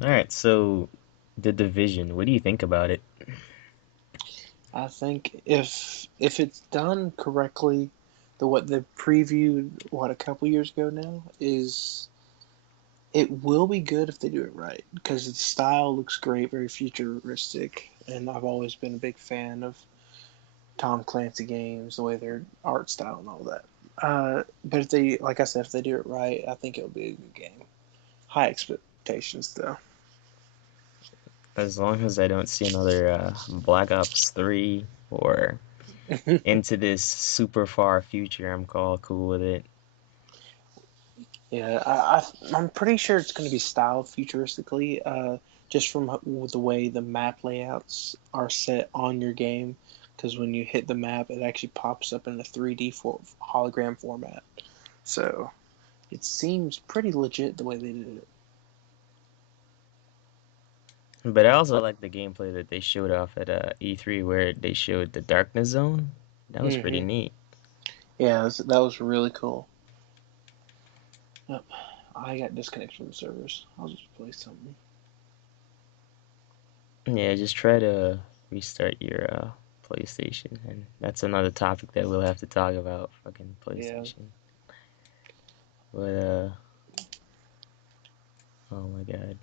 All right, so the division. What do you think about it? I think if it's done correctly, what they previewed a couple years ago now is it will be good if they do it right because the style looks great, very futuristic, and I've always been a big fan of Tom Clancy games, the way their art style and all that. But if they, like I said, if they do it right, I think it'll be a good game. High expectations though. As long as I don't see another Black Ops 3 or into this super far future, I'm all cool with it. Yeah, I'm pretty sure it's going to be styled futuristically, just from the way the map layouts are set on your game. Because when you hit the map, it actually pops up in a 3D hologram format. So it seems pretty legit the way they did it. But I also like the gameplay that they showed off at E3 where they showed the Darkness Zone. That was pretty Hmm. neat. Yeah, that was really cool. Yep. I got disconnected from the servers. I'll just play something. Yeah, just try to restart your PlayStation, and that's another topic that we'll have to talk about. Fucking Yeah. PlayStation. But oh my God.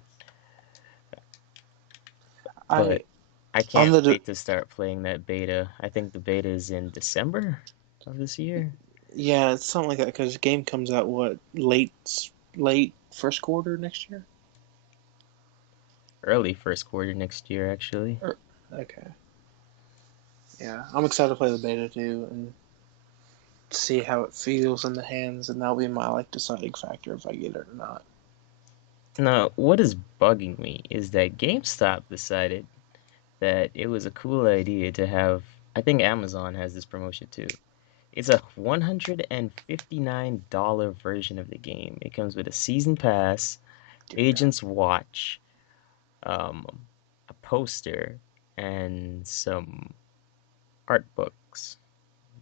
I But I on can't the wait to start playing that beta. I think the beta is in December of this year. Yeah, it's something like that because the game comes out late first quarter next year. Early first quarter next year, actually. Okay. Yeah, I'm excited to play the beta too and see how it feels in the hands, and that'll be my deciding factor if I get it or not. Now, what is bugging me is that GameStop decided that it was a cool idea to have. I think Amazon has this promotion too. It's a $159 version of the game. It comes with a season pass, Yeah. Agent's Watch, a poster, and some art books.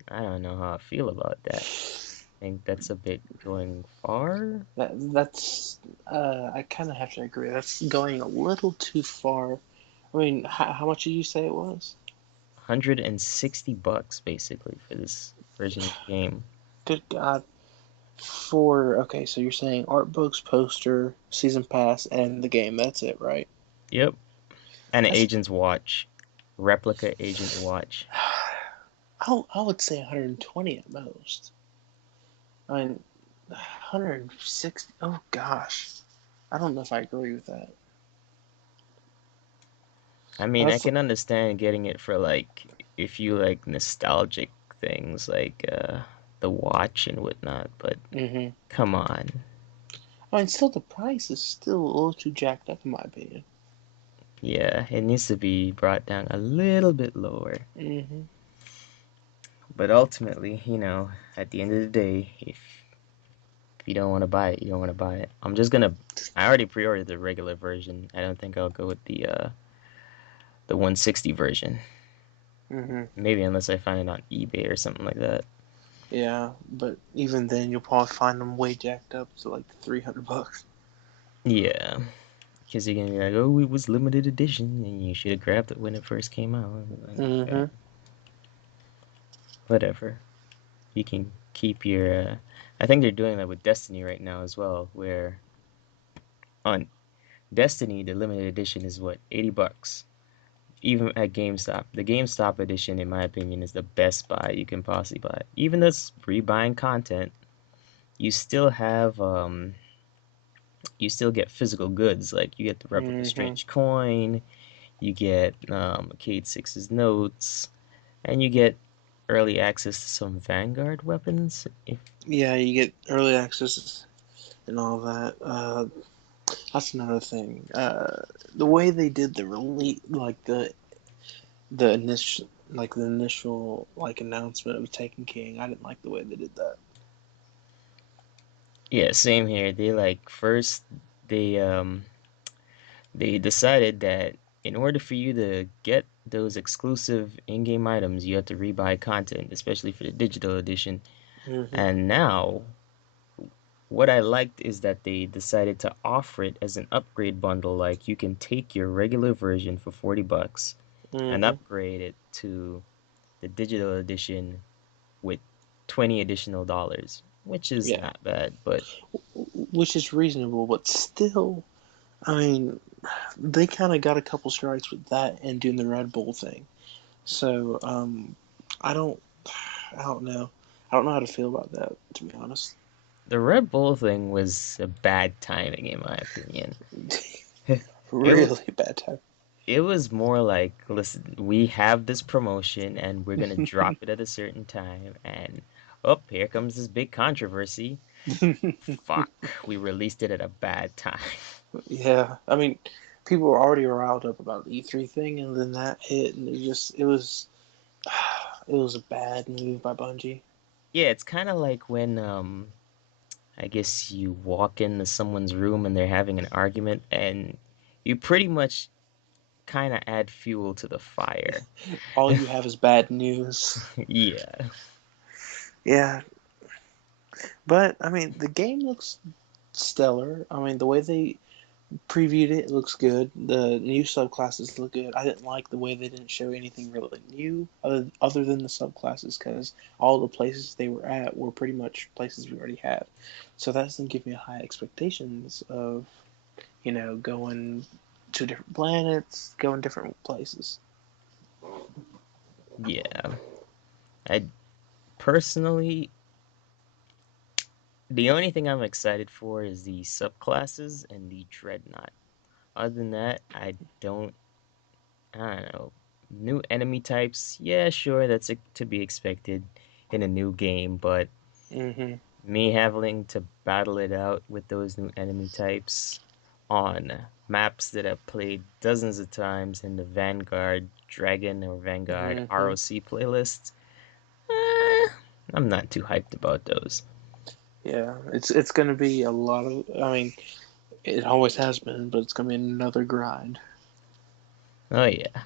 I don't know how I feel about that. I think that's a bit going far. That's I kind of have to agree. That's going a little too far. I mean, how much did you say it was? $160 basically for this version of the game. Good God. For okay, so you're saying art books, poster, season pass, and the game. That's it, right? Yep. And an That's Agent's Watch. Replica Agent Watch. I would say 120 at most. I mean, 160. Oh gosh, I don't know if I agree with that. I mean, I That's can understand getting it for like if you like nostalgic things like the watch and whatnot, but hmm come on. I mean, still the price is still a little too jacked up in my opinion. Yeah, it needs to be brought down a little bit lower. Hmm But ultimately, at the end of the day, if you don't want to buy it, you don't want to buy it. I already pre-ordered the regular version. I don't think I'll go with the 160 version. hmm Maybe unless I find it on eBay or something like that. Yeah, but even then, you'll probably find them way jacked up to like 300 bucks. Yeah, because you're gonna be like, oh, it was limited edition, and you should have grabbed it when it first came out. Like, okay, Hmm whatever. You can keep your. I think they're doing that with Destiny right now as well, where on Destiny the limited edition is what, $80, even at GameStop. The GameStop edition, in my opinion, is the best buy you can possibly buy. Even though it's rebuying content, you still have you still get physical goods. Like you get the replica hmm strange coin, you get Cade Six's notes, and you get early access to some Vanguard weapons. If Yeah, you get early access and all that. That's another thing. The way they did the release, the initial announcement of Taken King, I didn't like the way they did that. Yeah, same here. They like first they um they decided that in order for you to get those exclusive in-game items, you have to rebuy content, especially for the digital edition. Hmm And now what I liked is that they decided to offer it as an upgrade bundle. Like you can take your regular version for $40 and Mm-hmm. upgrade it to the digital edition with 20 additional dollars, which is Yeah, not bad, but which is reasonable, but still, I mean, they kind of got a couple strikes with that and doing the Red Bull thing. So, I don't, I don't know. I don't know how to feel about that, to be honest. the Red Bull thing was a bad timing in my opinion. It Really bad time. it was more like, listen, we have this promotion and we're gonna drop it at a certain time, and oh, here comes this big controversy. Fuck, we released it at a bad time. Yeah, I mean, people were already riled up about the E3 thing, and then that hit, and it was a bad move by Bungie. Yeah, it's kind of like when I guess you walk into someone's room and they're having an argument, and you pretty much kind of add fuel to the fire. All you have is bad news. Yeah. Yeah, but I mean, the game looks stellar. I mean, the way they previewed it, it looks good. The new subclasses look good. I didn't like the way they didn't show anything really new other than the subclasses because all the places they were at were pretty much places we already had. So that doesn't give me high expectations of, going to different planets, going different places. Yeah. I personally, the only thing I'm excited for is the subclasses and the Dreadnought. Other than that, I don't know. New enemy types, yeah, sure, that's to be expected in a new game, but Hmm. me having to battle it out with those new enemy types on maps that I've played dozens of times in the Vanguard Dragon or Vanguard Hmm. ROC playlists, eh, I'm not too hyped about those. Yeah, it's going to be a lot of. I mean, it always has been, but it's going to be another grind. Oh yeah.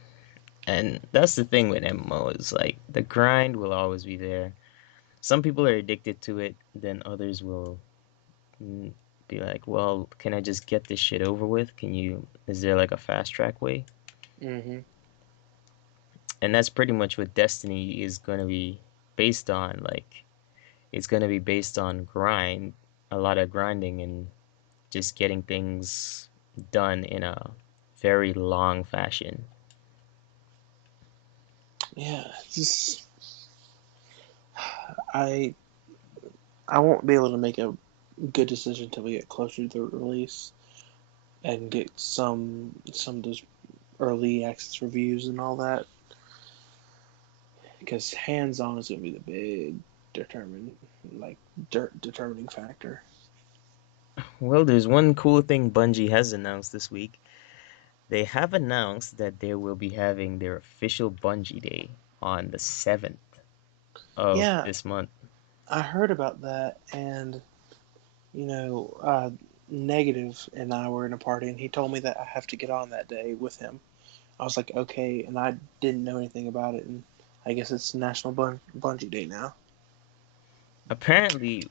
And that's the thing with MMO is like the grind will always be there. Some people are addicted to it, then others will mm, be like, "Well, can I just get this shit over with? Is there like a fast track way?" Hmm. And that's pretty much what Destiny is going to be based on. Like, it's going to be based on grind, a lot of grinding, and just getting things done in a very long fashion. Yeah, just I I won't be able to make a good decision until we get closer to the release and get some of those early access reviews and all that. Because hands on is gonna be the big determine like determining factor. Well, there's one cool thing Bungie has announced this week. They have announced that they will be having their official Bungie Day on the 7th of Yeah, this month. I heard about that, and you know, uh, Negative and I were in a party, and he told me that I have to get on that day with him. I was like, okay, and I didn't know anything about it, and I guess it's National Bungee Day now. Apparently,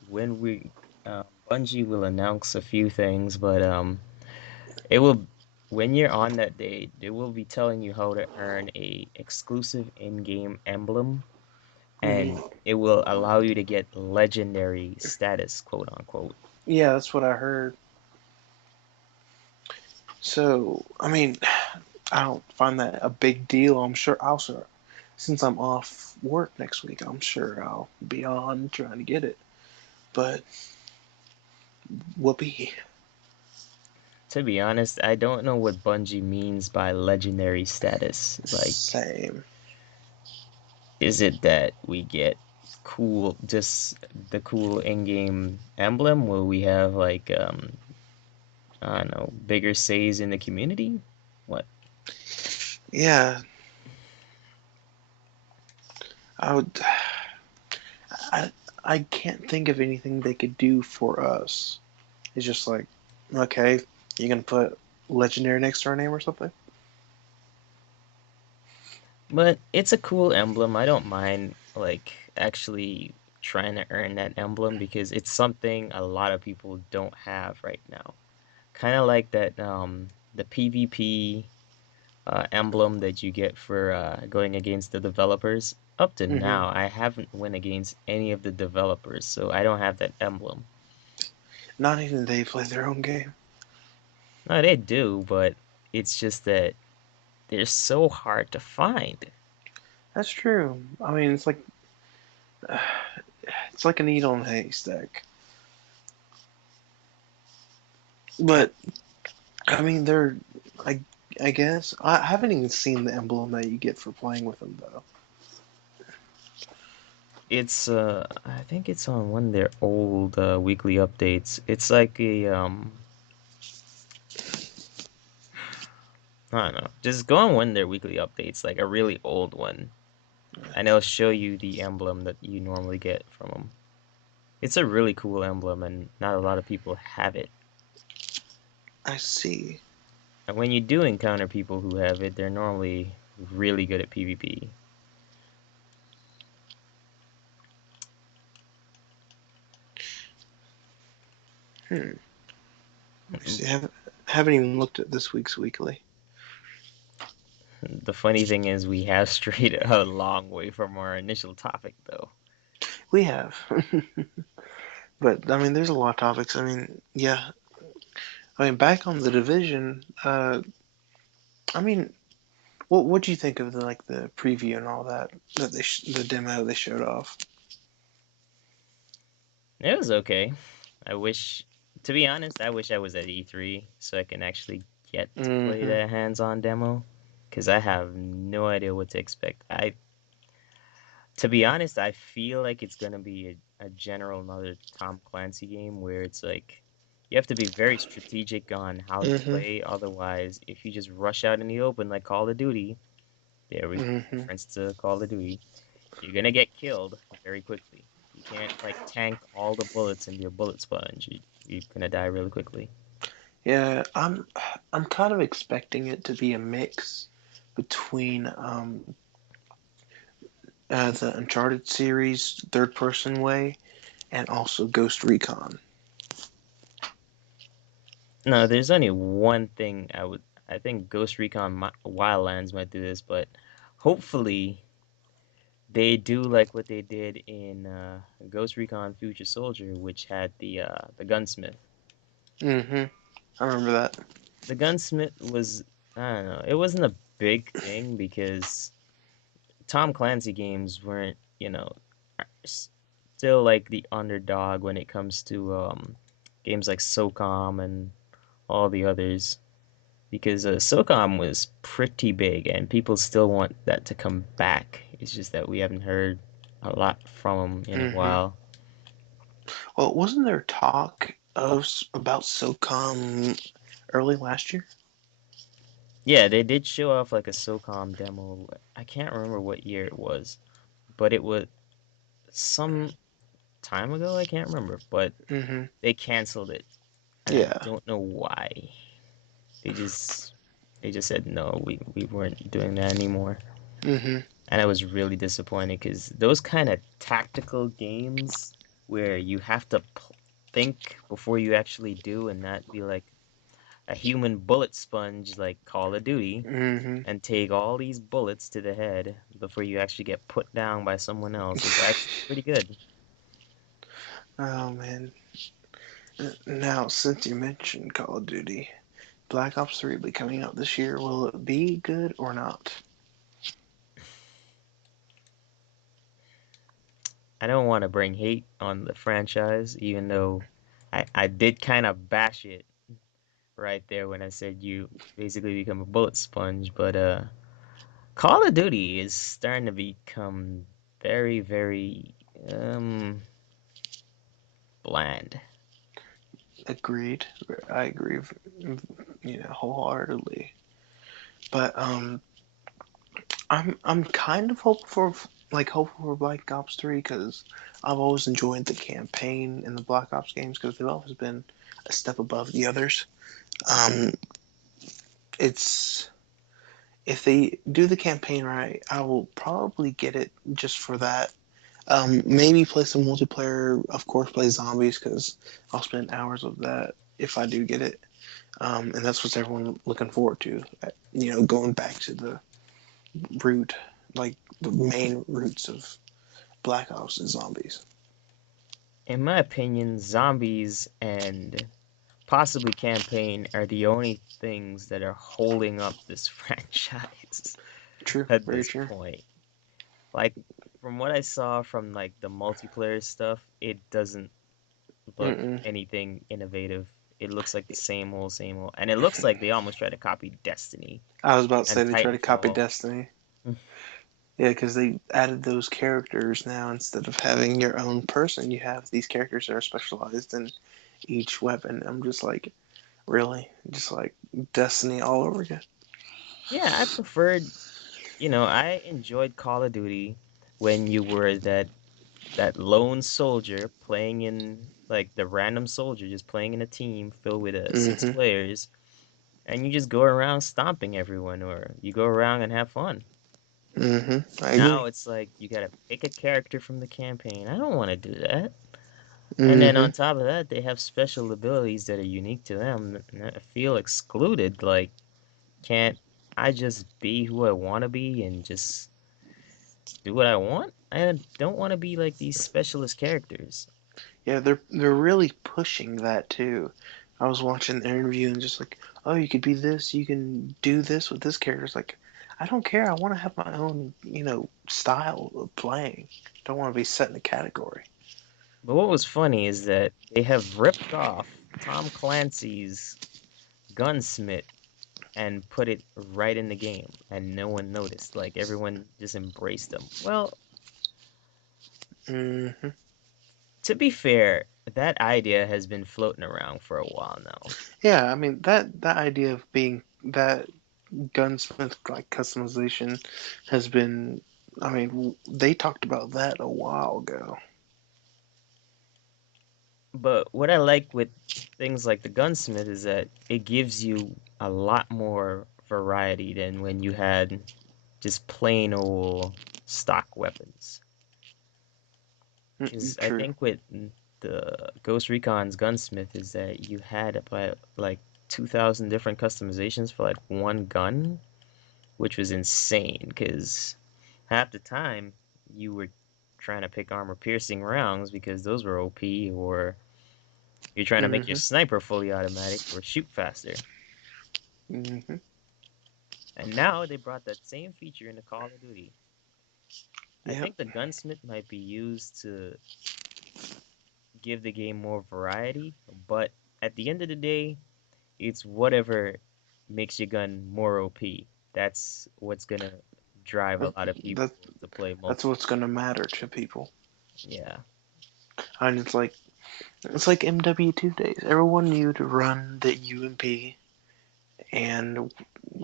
Bungie will announce a few things, but it will when you're on that day, they will be telling you how to earn a exclusive in-game emblem, and Hmm. it will allow you to get legendary status, quote unquote. Yeah, that's what I heard. So, I mean, I don't find that a big deal. I'm sure I'll sure, since I'm off work next week, I'm sure I'll be on trying to get it. But whoopee, To be honest, I don't know what Bungie means by legendary status. Like, same. is it that we get just the cool in-game emblem? Will we have like I don't know, bigger says in the community? What? Yeah, I would. I I can't think of anything they could do for us. It's just like, okay, you gonna put legendary next to our name or something? But it's a cool emblem. I don't mind like actually. trying to earn that emblem because it's something a lot of people don't have right now. Kind of like that the PvP emblem that you get for going against the developers. Up to Hmm. now, I haven't went against any of the developers, so I don't have that emblem. Not even they play their own game. No, they do, but it's just that they're so hard to find. That's true. I mean, it's like a needle in a haystack. Uh, But I mean, they're I I guess I haven't even seen the emblem that you get for playing with them though. It's I think it's on one of their old weekly updates. It's like a I don't know. Just go on one of their weekly updates, like a really old one, and it'll show you the emblem that you normally get from them. It's a really cool emblem, and not a lot of people have it. I see. And when you do encounter people who have it, they're normally really good at PvP. Hmm. Let me see. Haven't even looked at this week's weekly. The funny thing is, we have strayed a long way from our initial topic, though. We have, but I mean, there's a lot of topics. I mean, yeah. I mean, back on the division. I mean, what do you think of the preview and all that the demo they showed off? It was okay. I wish, to be honest, I wish I was at E3 so I can actually get to play Mm-hmm. that hands-on demo, because I have no idea what to expect. To be honest, I feel like it's gonna be a general another Tom Clancy game where it's like you have to be very strategic on how to Mm-hmm. play. Otherwise, if you just rush out in the open like Call of Duty, there we Mm-hmm. reference to Call of Duty, you're gonna get killed very quickly. You can't like tank all the bullets and be a bullet sponge. You're gonna die really quickly. Yeah, I'm kind of expecting it to be a mix between the Uncharted series third person way and also Ghost Recon. No, there's only one thing I think Ghost Recon Wildlands might do this, but hopefully they do like what they did in Ghost Recon Future Soldier, which had the gunsmith. Mm-hmm. I remember that. The gunsmith was I don't know, it wasn't a big thing because Tom Clancy games weren't, still like the underdog when it comes to games like SOCOM and all the others. Because SOCOM was pretty big and people still want that to come back. It's just that we haven't heard a lot from them in a Mm-hmm. while. Well, wasn't there talk of about SOCOM early last year? Yeah, they did show off like a SOCOM demo. I can't remember what year it was, but it was some time ago. I can't remember, but Mm-hmm. they canceled it, and I Yeah. don't know why. They just they just said no, we weren't doing that anymore. Mm-hmm. And I was really disappointed because those kind of tactical games where you have to think before you actually do and not be like a human bullet sponge like Call of Duty Mm-hmm. and take all these bullets to the head before you actually get put down by someone else is actually pretty good. Oh man. Now, since you mentioned Call of Duty, Black Ops 3 will be coming out this year. Will it be good or not? I don't want to bring hate on the franchise, even though I did kind of bash it right there when I said you basically become a bullet sponge, but Call of Duty is starting to become very, very bland. Agreed. I agree, wholeheartedly. But I'm kind of hopeful for Black Ops 3 because I've always enjoyed the campaign in the Black Ops games because they've always been a step above the others. Um, it's if they do the campaign right, I will probably get it just for that. Maybe play some multiplayer. Of course, play zombies because I'll spend hours of that if I do get it. And that's what everyone looking forward to. Going back to the root, like the main roots of Black Ops is zombies. In my opinion, zombies and possibly campaign are the only things that are holding up this franchise True, at very this true. point. Like from what I saw from like the multiplayer stuff, it doesn't look Mm-mm. anything innovative. It looks like the same old. And it looks like they almost tried to copy Destiny I was about to say and they try to copy Titanfall. Destiny. Yeah, because they added those characters now instead of having your own person, you have these characters that are specialized in each weapon. I'm just like, really? Just like Destiny all over again? Yeah, I preferred, I enjoyed Call of Duty when you were that lone soldier playing in like the random soldier just playing in a team filled with six Mm-hmm. players and you just go around stomping everyone or you go around and have fun. Mm-hmm. I Now agree. it's like you gotta pick a character from the campaign. I don't want to do that. And then Mm-hmm. on top of that, they have special abilities that are unique to them. And I feel excluded. Like, can't I just be who I want to be and just do what I want? I don't want to be like these specialist characters. Yeah, they're really pushing that too. I was watching the interview and just like, oh, you could be this, you can do this with this character. It's like, I don't care. I want to have my own, style of playing. Don't want to be set in a category. But what was funny is that they have ripped off Tom Clancy's Gunsmith and put it right in the game, and no one noticed. Like everyone just embraced them. Well, Hmm. to be fair, that idea has been floating around for a while now. Yeah, I mean that idea of being that gunsmith like customization has been. I mean, they talked about that a while ago. But what I like with things like the Gunsmith is that it gives you a lot more variety than when you had just plain old stock weapons. Mm-mm, Because I true. think with the Ghost Recon's Gunsmith is that you had about like 2,000 different customizations for like one gun, which was insane. Because half the time you were trying to pick armor piercing rounds because those were OP, or you're trying to make your Hmm. sniper fully automatic or shoot faster. Hmm. And now they brought that same feature into Call of Duty. I Yep. think the gunsmith might be used to give the game more variety, but at the end of the day, it's whatever makes your gun more OP. That's what's gonna drive a That, lot of people that to play that's multiplayer. what's gonna matter to people. Yeah. And it's like MW2 days. Everyone knew to run the UMP and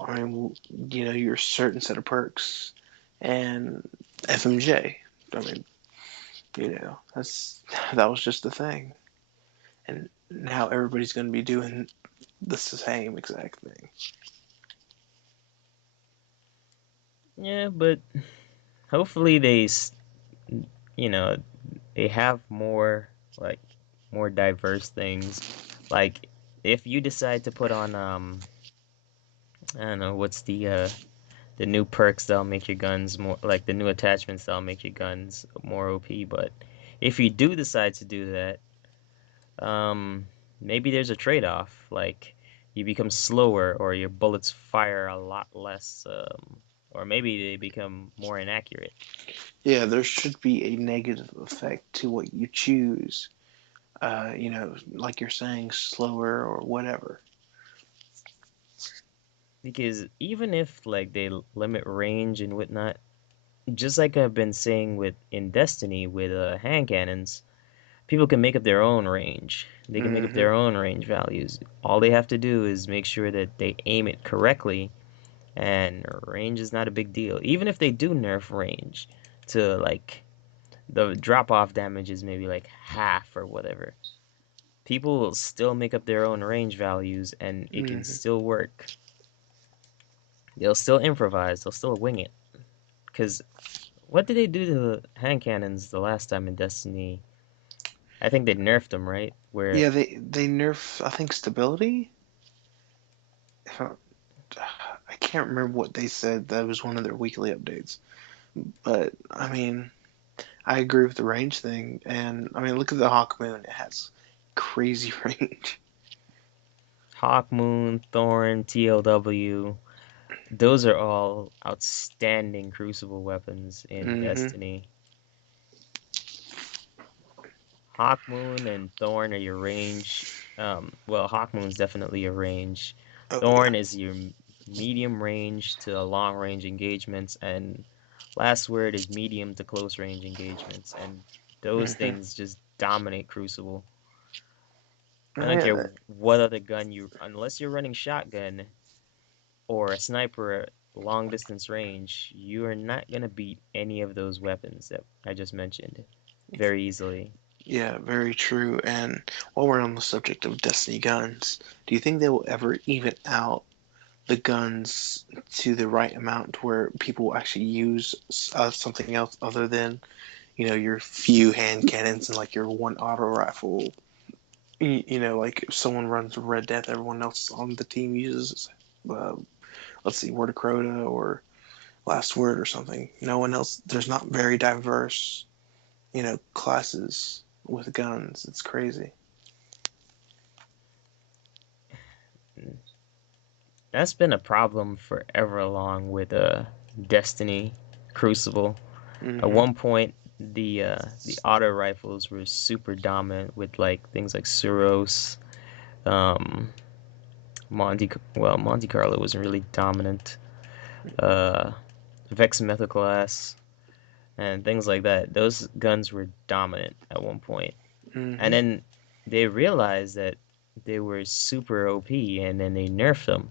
I mean, your certain set of perks and FMJ. I mean, that was just the thing. And now everybody's going to be doing the same exact thing. Yeah, but hopefully you know, they have more like more diverse things. Like if you decide to put on I don't know, what's the new perks that'll make your guns more like the new attachments that'll make your guns more OP, but if you do decide to do that, maybe there's a trade-off. Like you become slower or your bullets fire a lot less, or maybe they become more inaccurate. Yeah, there should be a negative effect to what you choose. Like you're saying, slower or whatever. Because even if like they limit range and whatnot, just like I've been saying with in Destiny with hand cannons, people can make up their own range. They can make up Hmm. their own range values. All they have to do is make sure that they aim it correctly, and range is not a big deal. Even if they do nerf range to like the drop off damage is maybe like half or whatever, people will still make up their own range values and it can Hmm. still work. They'll still improvise, they'll still wing it. Because What did they do to the hand cannons the last time in Destiny? I think they nerfed them, right? Where Yeah, they nerf I think stability. If I can't remember what they said. That was one of their weekly updates. But I mean, I agree with the range thing, and I mean, look at the Hawk Moon. It has crazy range. Hawkmoon, Thorn, TLW, those are all outstanding Crucible weapons in Hmm. Destiny. Hawkmoon and Thorn are your range. Well, Hawkmoon's definitely your range. Oh yeah. Thorn is your medium range to long range engagements, and last word is medium to close range engagements. And those Hmm. things just dominate Crucible. I Oh don't care yeah. what other gun you, unless you're running shotgun or a sniper at long distance range, you are not gonna beat any of those weapons that I just mentioned very easily. Yeah, very true. And while we're on the subject of Destiny guns, do you think they will ever even out the guns to the right amount where people will actually use something else other than, your few hand cannons and like your one auto rifle? Like if someone runs Red Death, everyone else on the team uses, uh, let's see, Word of Crota or Last Word or something. No one else. There's not very diverse, classes with guns. It's crazy. That's been a problem forever long with Destiny Crucible. At Hmm. one point, the auto rifles were super dominant with like things like Suros, um, Monte Carlo wasn't really dominant. Uh, Vex Class and things like that. Those guns were dominant at one point, and Hmm. then they realized that they were super OP, and then they nerfed them.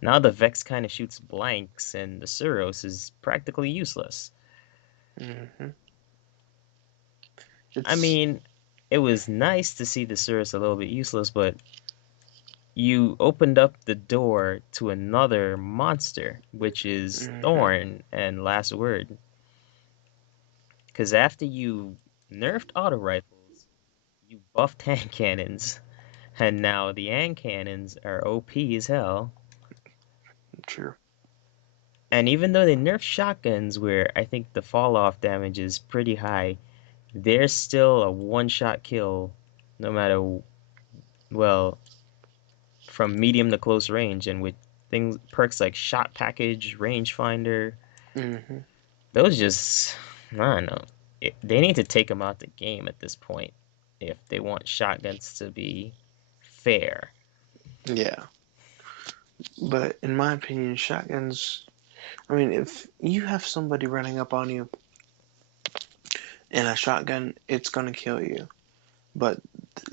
Now the Vex kind of shoots blanks, and the Suros is practically useless. Hmm. I It's. mean, it was nice to see the Suros a little bit useless, but you opened up the door to another monster, which is Hmm. Thorn and Last Word. Because after you nerfed auto rifles, you buffed hand cannons, and now the hand cannons are OP as hell. Sure. And even though they nerfed shotguns, where I think the fall off damage is pretty high, they're still a one shot kill, no matter, well, from medium to close range. And with things, perks like shot package, rangefinder, Hmm. those just, I don't know. They need to take them out the game at this point if they want shotguns to be fair. Yeah, but in my opinion, shotguns. I mean, if you have somebody running up on you in a shotgun, it's gonna kill you. But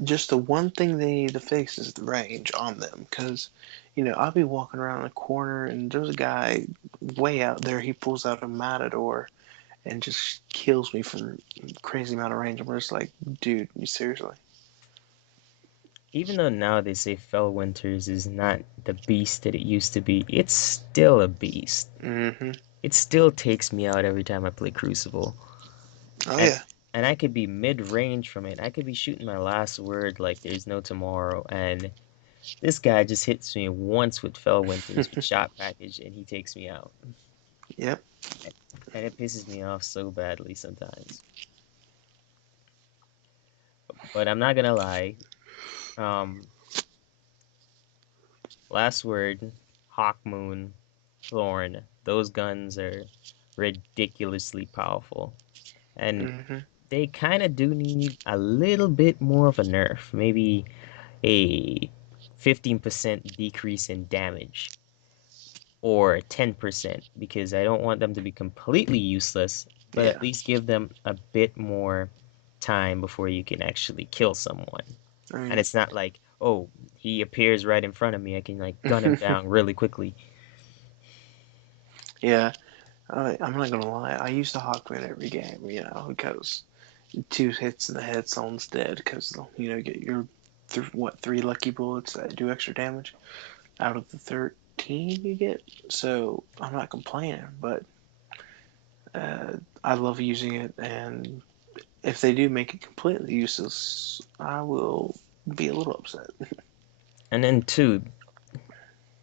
just the one thing they need to fix is the range on them. Because, I'll be walking around a corner and there's a guy way out there. He pulls out a matador and just kills me from crazy amount of range. I'm just like, dude, you seriously? Even though now they say Fell Winters is not the beast that it used to be, it's still a beast. Mm-hmm. It still takes me out every time I play Crucible. Oh And yeah. and I could be mid-range from it. I could be shooting my last word like there's no tomorrow, and this guy just hits me once with Fell Winters with shot package, and he takes me out. Yep. And and it pisses me off so badly sometimes. But I'm not gonna lie. Um, Last word, Hawk Moon, Thorn. Those guns are ridiculously powerful, and Mm-hmm. they kind of do need a little bit more of a nerf. Maybe a 15% decrease in damage or 10% because I don't want them to be completely useless, but at Yeah. least give them a bit more time before you can actually kill someone. I And mean, it's not like, oh, he appears right in front of me. I can like gun him down really quickly. yeah. I'm not gonna lie. I use the Hawkman every game, because two hits in the head, someone's dead. Because you get your three lucky bullets that do extra damage out of the 13 you get. So I'm not complaining, but Uh, I love using it, and if they do make it completely useless, I will be a little upset. And then two,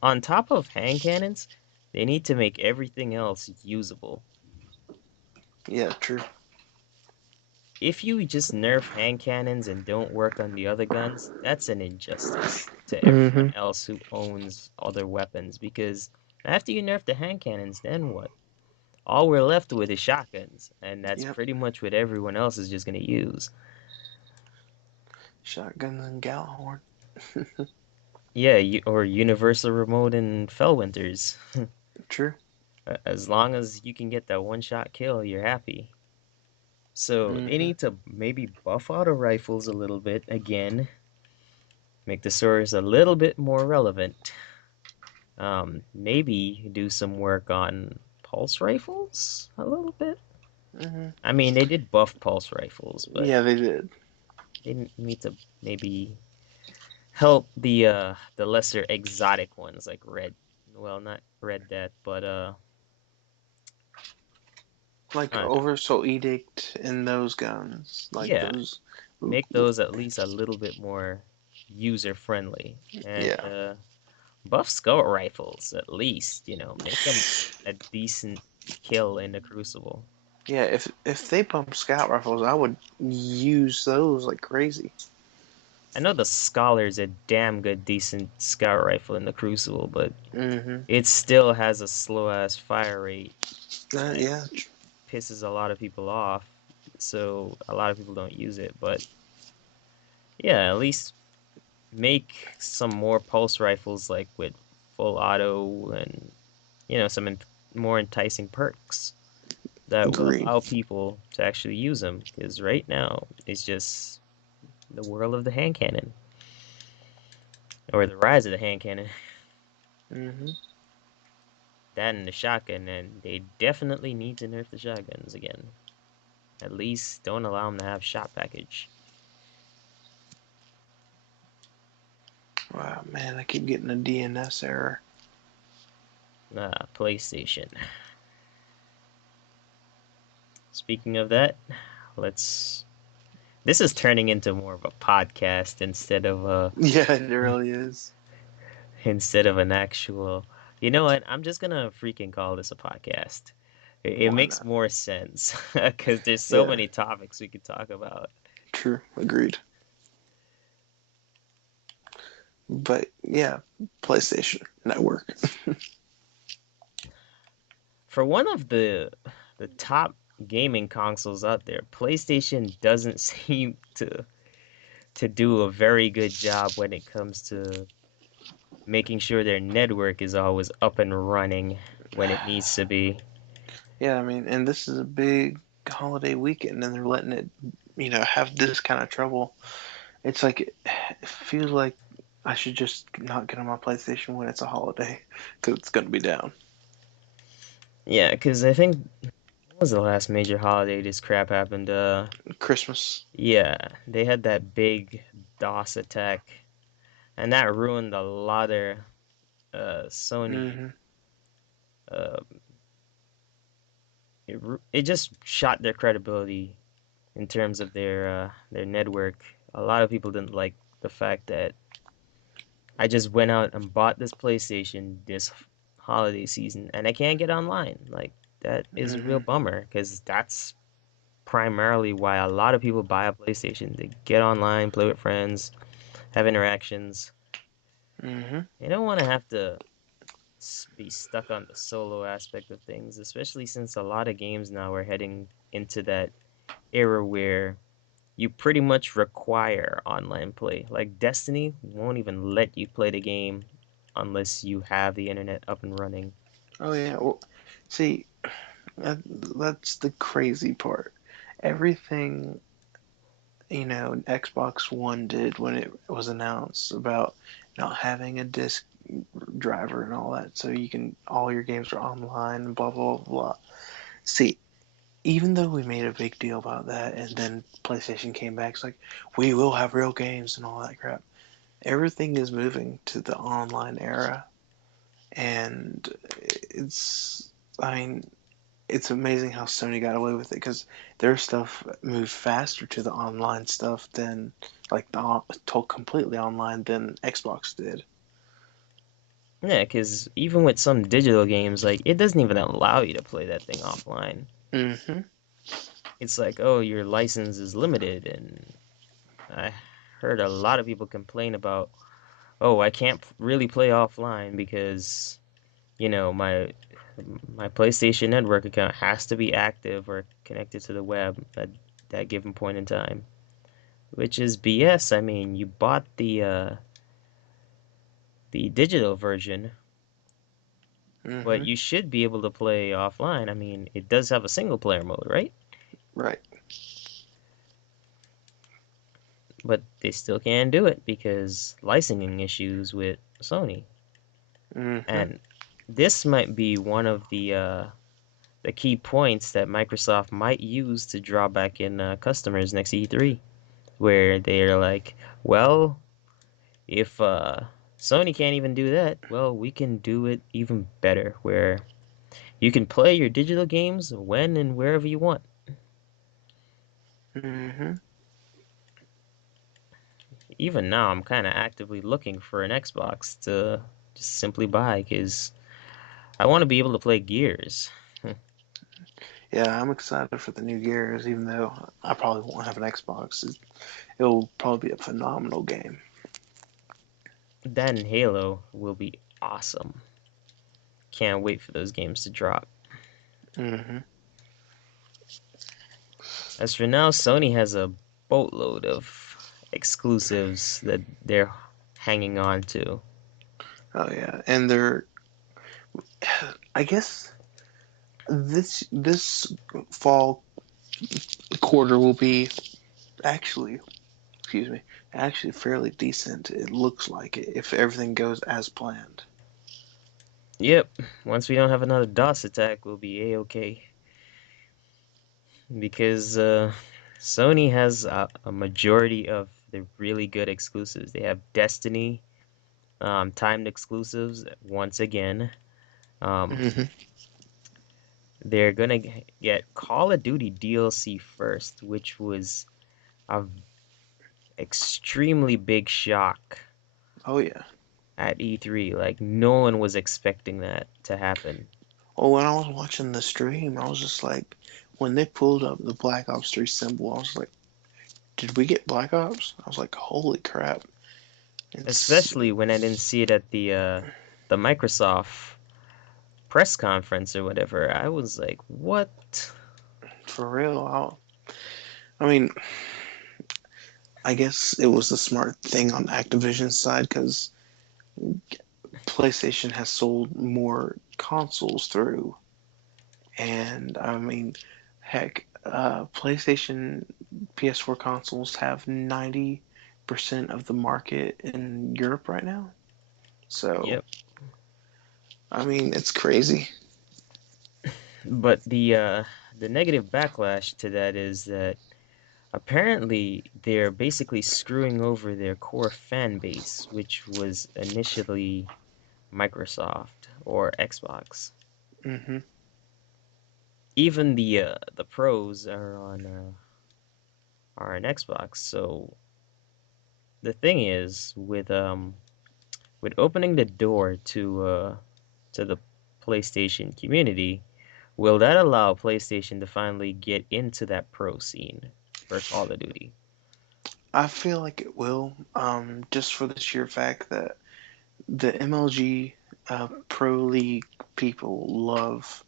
on top of hand cannons, they need to make everything else usable. Yeah, true. If you just nerf hand cannons and don't work on the other guns, that's an injustice to everyone Mm-hmm. else who owns other weapons because after you nerf the hand cannons, then what? All we're left with is shotguns, and that's Yep. pretty much what everyone else is just going to use. Shotguns and Gallahorn. Yeah, or Universal Remote and Fellwinters. True. As long as you can get that one shot kill, you're happy. So they Mm-hmm. need to maybe buff auto rifles a little bit again, make the source a little bit more relevant. Maybe do some work on pulse rifles a little bit. Mm-hmm. I mean, they did buff pulse rifles, but Yeah, they did. they need to maybe help the lesser exotic ones like red. Well, not red death, but Like I don't know. Oversoul Edict and those guns, like Yeah, those. make those at least a little bit more user friendly and Yeah. buff scout rifles at least. Make them a decent kill in the Crucible. Yeah, if they pump scout rifles, I would use those like crazy. I know the Scholar's a damn good, decent scout rifle in the Crucible, but Mm-hmm. it still has a slow ass fire rate that Yeah. pisses a lot of people off. So a lot of people don't use it. But yeah, at least make some more pulse rifles like with full auto and some more enticing perks that will Agreed. allow people to actually use them. Because right now it's just the world of the hand cannon or the rise of the hand cannon. Mm-hmm. That and the shotgun, and they definitely need to nerf the shotguns again. At least don't allow them to have shot package. Wow, man, I keep getting a DNS error. PlayStation. Speaking of that, let's. This is turning into more of a podcast Yeah, it really is. instead of an actual. You know what? I'm just gonna freaking call this a podcast. It Why makes not? more sense because there's so Yeah, many topics we could talk about. true. Agreed. But yeah, PlayStation Network. For one of the top gaming consoles out there, PlayStation doesn't seem to do a very good job when it comes to making sure their network is always up and running when it needs to be. Yeah, I mean, and this is a big holiday weekend, and they're letting it, have this kind of trouble. It's like it feels like I should just not get on my PlayStation when it's a holiday because it's gonna be down. Yeah, because I think what was the last major holiday this crap happened? Christmas. Yeah, they had that big DOS attack, and that ruined a lot of Sony. Mm-hmm. Uh, it just shot their credibility in terms of their network. A lot of people didn't like the fact that I just went out and bought this PlayStation this holiday season and I can't get online. Like that is a real Mm-hmm. bummer because that's primarily why a lot of people buy a PlayStation. They get online, play with friends, have interactions. Mm-hmm. They don't want to have to be stuck on the solo aspect of things, especially since a lot of games now are heading into that era where you pretty much require online play. Like Destiny won't even let you play the game unless you have the internet up and running. Oh yeah. Well, see, that's the crazy part. Everything Xbox One did when it was announced about not having a disc driver and all that, so you can all your games are online and blah blah blah. See, even though we made a big deal about that, and then PlayStation came back, it's like we will have real games and all that crap. Everything is moving to the online era, and it's, I mean, it's amazing how Sony got away with it because their stuff moved faster to the online stuff than like completely online than Xbox did. Yeah, because even with some digital games, like it doesn't even allow you to play that thing offline. Mm-hmm. It's like, oh, your license is limited, and I heard a lot of people complain about, oh, I can't really play offline because my PlayStation Network account has to be active or connected to the web at that given point in time, which is BS. I mean, you bought the digital version, but Mm-hmm. you should be able to play offline. I mean, it does have a single player mode, right? Right. But they still can't do it because licensing issues with Sony. Mm-hmm. And this might be one of the key points that Microsoft might use to draw back in customers next E3, where they're like, well, if Sony can't even do that, well, we can do it even better, where you can play your digital games when and wherever you want. Mm-hmm. Even now, I'm kind of actively looking for an Xbox to just simply buy because I want to be able to play Gears. Yeah, I'm excited for the new Gears, even though I probably won't have an Xbox. It'll probably be a phenomenal game. That and Halo will be awesome. Can't wait for those games to drop. Mm-hmm. As for now, Sony has a boatload of exclusives that they're hanging on to. Oh yeah, and I guess this fall quarter will be actually, excuse me, actually fairly decent. It looks like it if everything goes as planned. Yep, once we don't have another DOS attack, we'll be A-okay. Because Sony has a majority of the really good exclusives. They have Destiny, timed exclusives once again. Um, Mm-hmm. they're gonna get Call of Duty DLC first, which was a extremely big shock Oh yeah. at E3. Like no one was expecting that to happen. Oh, when I was watching the stream, I was just like, when they pulled up the Black Ops 3 symbol, I was like, did we get Black Ops? I was like, holy crap. It's Especially when I didn't see it at the Microsoft press conference or whatever. I was like, "What?" for real. I mean, I guess it was a smart thing on Activision's side because PlayStation has sold more consoles through. And I mean, heck, PlayStation PS4 consoles have 90% of the market in Europe right now. So, Yep. I mean, it's crazy. But the negative backlash to that is that apparently they're basically screwing over their core fan base, which was initially Microsoft or Xbox. Hmm. Even the pros are on Xbox. So the thing is with opening the door to the PlayStation community, will that allow PlayStation to finally get into that pro scene for Call of Duty? I feel like it will, just for the sheer fact that the MLG Pro League people love,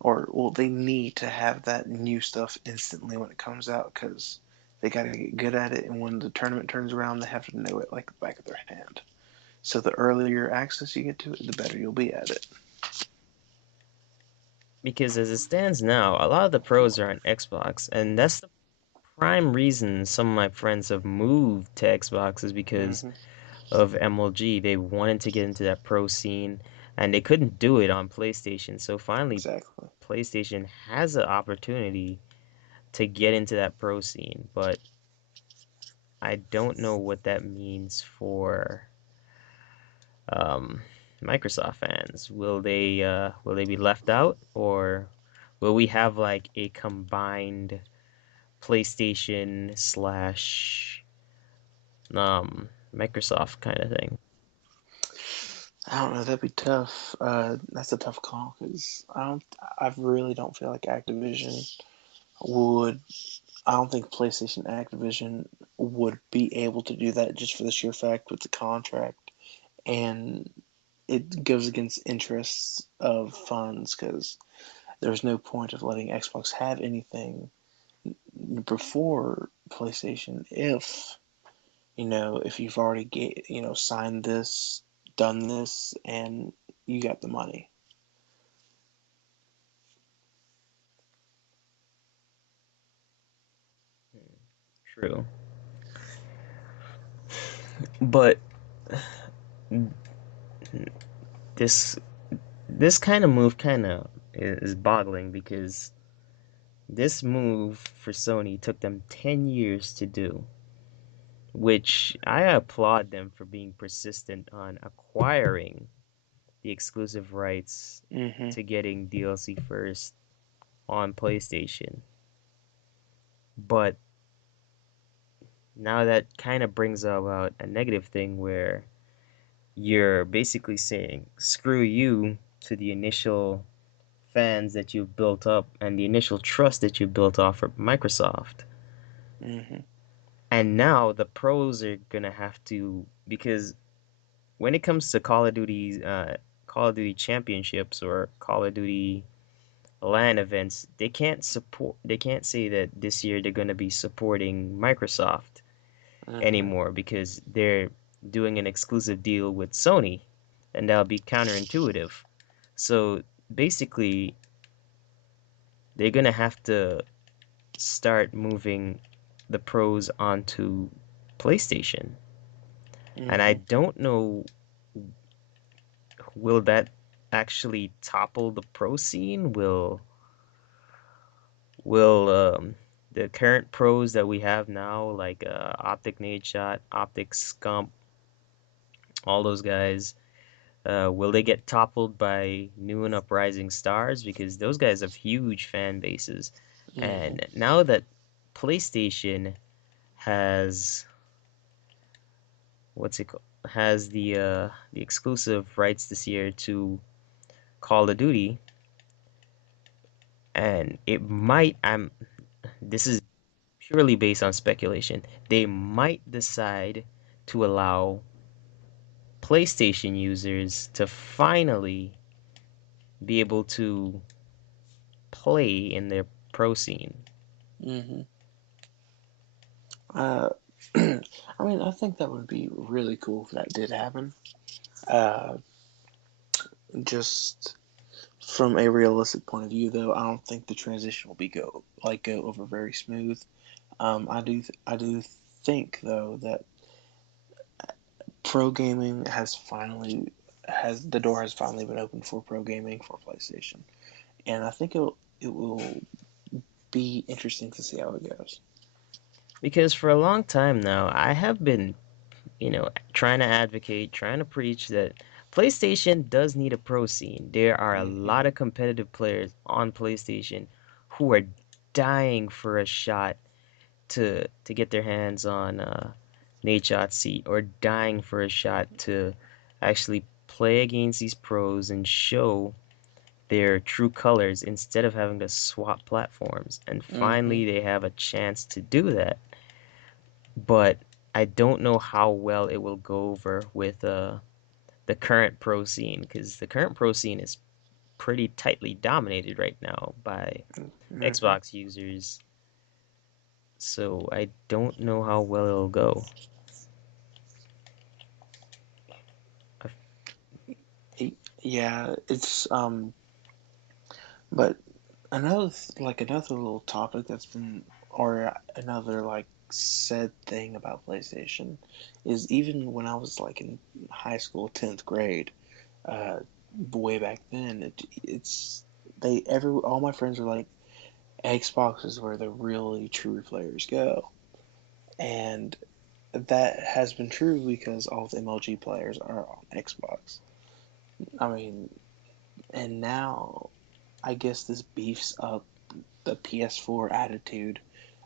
or well, they need to have that new stuff instantly when it comes out because they got to get good at it, and when the tournament turns around, they have to know it like the back of their hand. So the earlier access you get to it, the better you'll be at it. Because as it stands now, a lot of the pros are on Xbox, and that's the prime reason some of my friends have moved to Xbox is because Hmm. of MLG. They wanted to get into that pro scene, and they couldn't do it on PlayStation. So finally, Exactly. PlayStation has an opportunity to get into that pro scene, but I don't know what that means for um, Microsoft fans. Will they be left out, or Will we have like a combined PlayStation slash Microsoft kind of thing? I don't know. That'd be tough. That's a tough call because I really don't feel like Activision would. I don't think PlayStation Activision would be able to do that just for the sheer fact with the contract, and it goes against interests of funds because there's no point of letting Xbox have anything before PlayStation if if you've already signed this, done this, and you got the money. True. But this this kind of move kind of is boggling because this move for Sony took them 10 years to do, which I applaud them for being persistent on acquiring the exclusive rights Hmm. to getting DLC first on PlayStation. But now that kind of brings about a negative thing where you're basically saying screw you to the initial fans that you've built up and the initial trust that you built off of Microsoft. Hmm. And now the pros are gonna have to, because when it comes to Call of Duty championships or Call of Duty LAN events, they can't say that this year they're gonna be supporting Microsoft Hmm. anymore because they're doing an exclusive deal with Sony, and that'll be counterintuitive. So basically, they're gonna have to start moving the pros onto PlayStation. And I Hmm. don't know, will that actually topple the pro scene? Will the current pros that we have now, like Optic Nade Shot, Optic Scump, all those guys, will they get toppled by new and uprising stars? Because those guys have huge fan bases. Hmm. And now that PlayStation has what's it called? Has the exclusive rights this year to Call of Duty, and it might. This is purely based on speculation. They might decide to allow PlayStation users to finally be able to play in their pro scene. Hmm. Uh, I mean, I think that would be really cool if that did happen. Uh, just from a realistic point of view, though, I don't think the transition will go over very smooth. I do think though that pro gaming has the door has finally been opened for pro gaming for PlayStation, and I think it will be interesting to see how it goes. Because for a long time now, I have been, trying to advocate, trying to preach that PlayStation does need a pro scene. There are a Hmm. lot of competitive players on PlayStation who are dying for a shot to get their hands on Nate Shot's seat, or dying for a shot to actually play against these pros and show their true colors instead of having to swap platforms. And Hmm. finally, they have a chance to do that. But I don't know how well it will go over with the current pro scene, because the current pro scene is pretty tightly dominated right now by Hmm. Xbox users. So I don't know how well it'll go. Yeah, it's but another little topic that's been or another like said thing about PlayStation is even when I was like in high school, 10th grade, uh, way back then, it's they every all my friends are like Xbox is where the really true players go, and that has been true because all the MLG players are on Xbox. I mean, and now. I guess this beefs up the PS4 attitude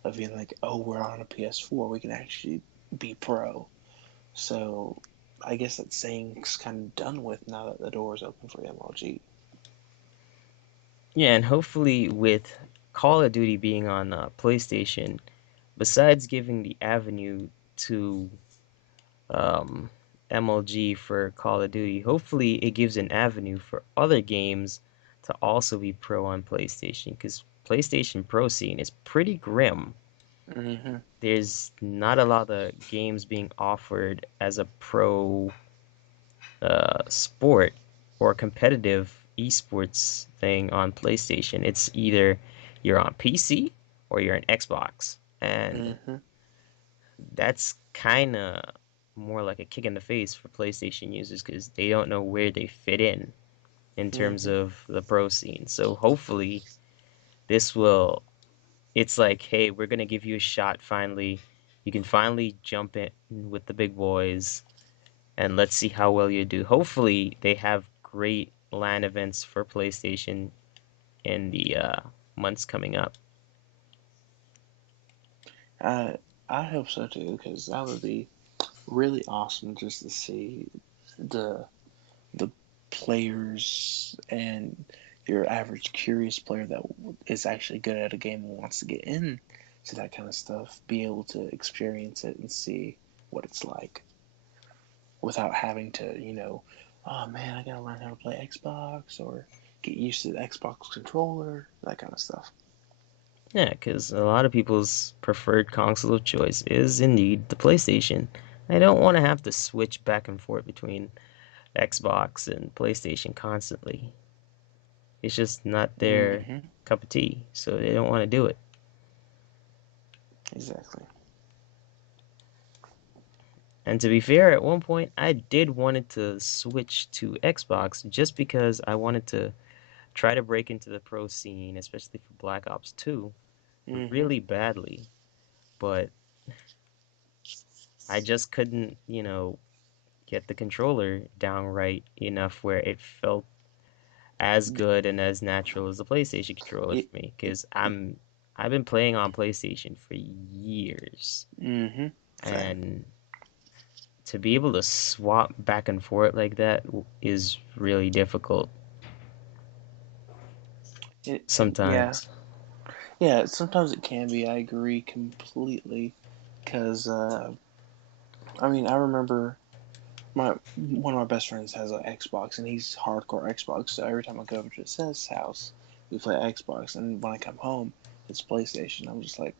of being like, oh, we're on a PS4, we can actually be pro. So I guess that saying's kind of done with now that the door is open for MLG. Yeah, and hopefully with Call of Duty being on PlayStation, besides giving the avenue to um, MLG for Call of Duty, hopefully it gives an avenue for other games to also be pro on PlayStation, because PlayStation Pro scene is pretty grim. Mm-hmm. There's not a lot of games being offered as a pro sport or competitive esports thing on PlayStation. It's either you're on PC or you're on Xbox. And Mm-hmm. that's kind of more like a kick in the face for PlayStation users because they don't know where they fit in terms Mm-hmm. of the pro scene. So hopefully this will it's like, hey, we're gonna give you a shot finally. You can finally jump in with the big boys and let's see how well you do. Hopefully they have great LAN events for PlayStation in the months coming up. I I hope so too, because that would be really awesome just to see the the players and your average curious player that is actually good at a game and wants to get in to that kind of stuff be able to experience it and see what it's like without having to, oh man, I gotta learn how to play Xbox or get used to the Xbox controller, that kind of stuff. Yeah, because a lot of people's preferred console of choice is indeed the PlayStation. I don't want to have to switch back and forth between Xbox and PlayStation constantly. It's just not their Mm-hmm. cup of tea, so they don't want to do it. Exactly. And to be fair, at one point I did wanted to switch to Xbox just because I wanted to try to break into the pro scene, especially for Black Ops 2, Mm-hmm. really badly. But I just couldn't, get the controller down right enough where it felt as good and as natural as the PlayStation controller It, for me. Because I've been playing on PlayStation for years, mm-hmm. Same. and to be able to swap back and forth like that is really difficult Yeah. sometimes. Yeah, sometimes it can be. I agree completely. Because, I mean, I remember my one of my best friends has an Xbox, and he's hardcore Xbox. So every time I go over to his house, we play Xbox, and when I come home, it's PlayStation. I'm just like,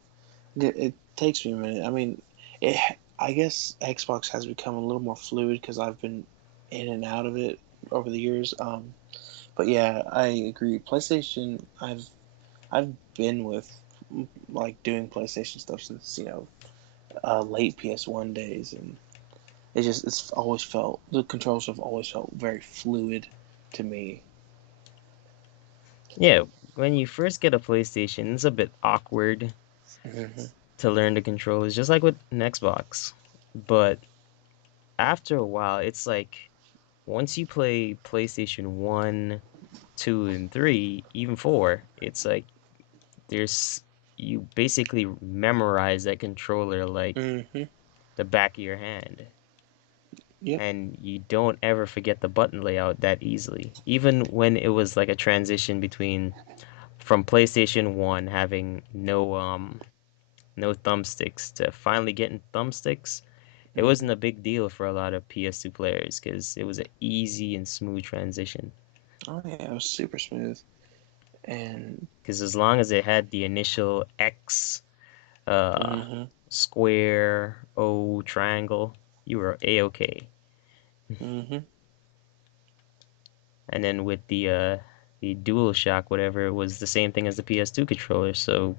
it takes me a minute. I mean, it. I guess Xbox has become a little more fluid because I've been in and out of it over the years. But yeah, I agree. PlayStation, I've been with like doing PlayStation stuff since late PS1 days, and it's always felt the controls have always felt very fluid to me. Yeah, when you first get a PlayStation, it's a bit awkward Hmm. to learn the controllers, just like with an Xbox. But after a while, it's like once you play PlayStation 1, 2, and 3, even 4, it's like there's you basically memorize that controller like Hmm. the back of your hand. Yep. And you don't ever forget the button layout that easily. Even when it was like a transition between from PlayStation 1 having no thumbsticks to finally getting thumbsticks, it Mm. wasn't a big deal for a lot of PS2 players because it was an easy and smooth transition. Oh yeah, it was super smooth. And Because as long as it had the initial X, uh, hmm. square, O, triangle, you were a-okay. Hmm. And then with the Dual Shock, whatever, it was the same thing as the PS2 controller, so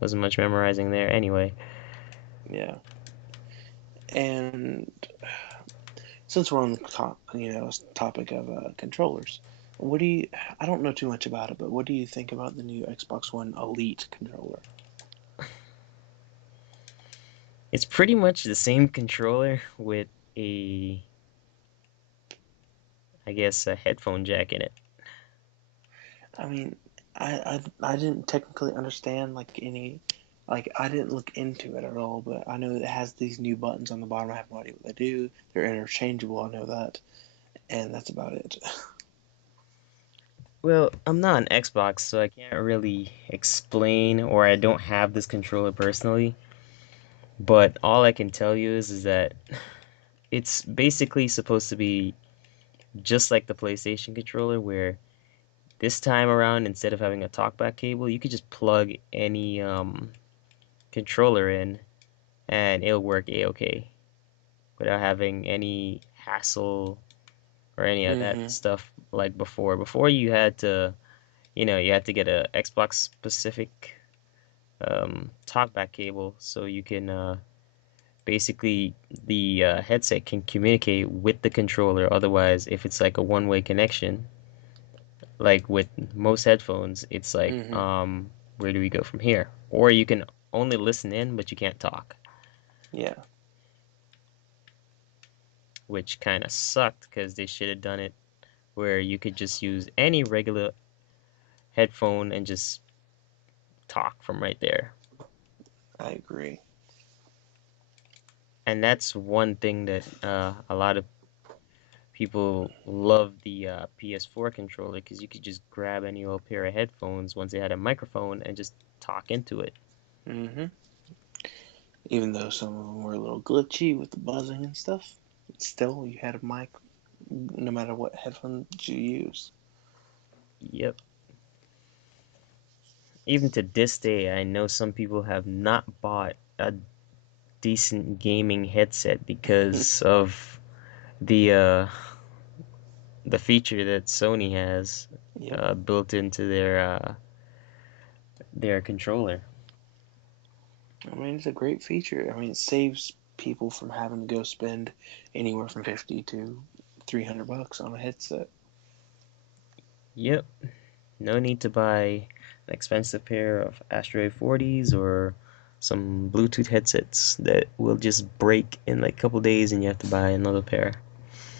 wasn't much memorizing there anyway. Yeah. And since we're on the topic of controllers, what do you? I don't know too much about it, but what do you think about the new Xbox One Elite controller? It's pretty much the same controller with a, I guess, a headphone jack in it. I mean, I didn't technically understand like any, like I didn't look into it at all, but I know that it has these new buttons on the bottom. I have no idea what they do. They're interchangeable. I know that, and that's about it. Well, I'm not on Xbox, so I can't really explain, or I don't have this controller personally. But all I can tell you is that it's basically supposed to be just like the PlayStation controller, where this time around, instead of having a talkback cable, you could just plug any controller in and it'll work a-okay without having any hassle or any of that Mm-hmm. stuff like before. Before you had to, you had to get a Xbox specific talkback cable so you can basically the headset can communicate with the controller. Otherwise, if it's like a one-way connection, like with most headphones, it's like, Mm-hmm. where do we go from here? Or you can only listen in, but you can't talk, Yeah, which kind of sucked because they should have done it where you could just use any regular headphone and just talk from right there. I agree. And that's one thing that a lot of people love the PS4 controller because you could just grab any old pair of headphones once they had a microphone and just talk into it. Mm-hmm. Even though some of them were a little glitchy with the buzzing and stuff, still you had a mic no matter what headphones you used. Yep. Even to this day, I know some people have not bought a decent gaming headset because of the uh, the feature that Sony has Yep. built into their controller. I mean, it's a great feature. I mean, it saves people from having to go spend anywhere from 50 to 300 bucks on a headset. Yep, no need to buy an expensive pair of Astro 40s or some Bluetooth headsets that will just break in like a couple days and you have to buy another pair.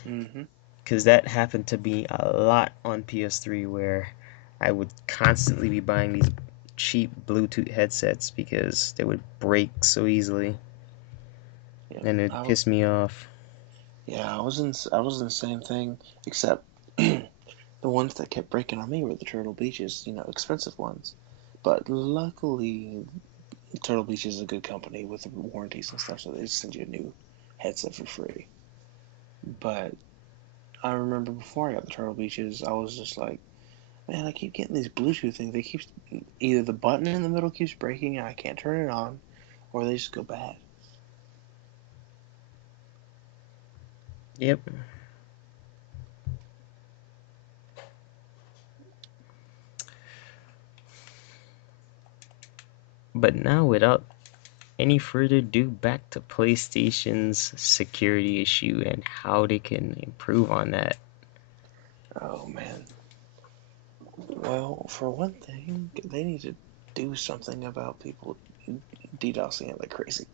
Mm-hmm. Because that happened to be a lot on PS3 where I would constantly be buying these cheap Bluetooth headsets because they would break so easily Yep. and it'd piss me off. Yeah, I was in the same thing, except the ones that kept breaking on me were the Turtle Beaches, expensive ones. But luckily, Turtle Beach is a good company with warranties and stuff, so they just send you a new headset for free. But I remember before I got the Turtle Beaches, I was just like, man, I keep getting these Bluetooth things. They keep either the button in the middle keeps breaking and I can't turn it on, or they just go bad. Yep. But now, without any further ado, back to PlayStation's security issue and how they can improve on that. Oh man. Well, for one thing, they need to do something about people DDoSing it like crazy.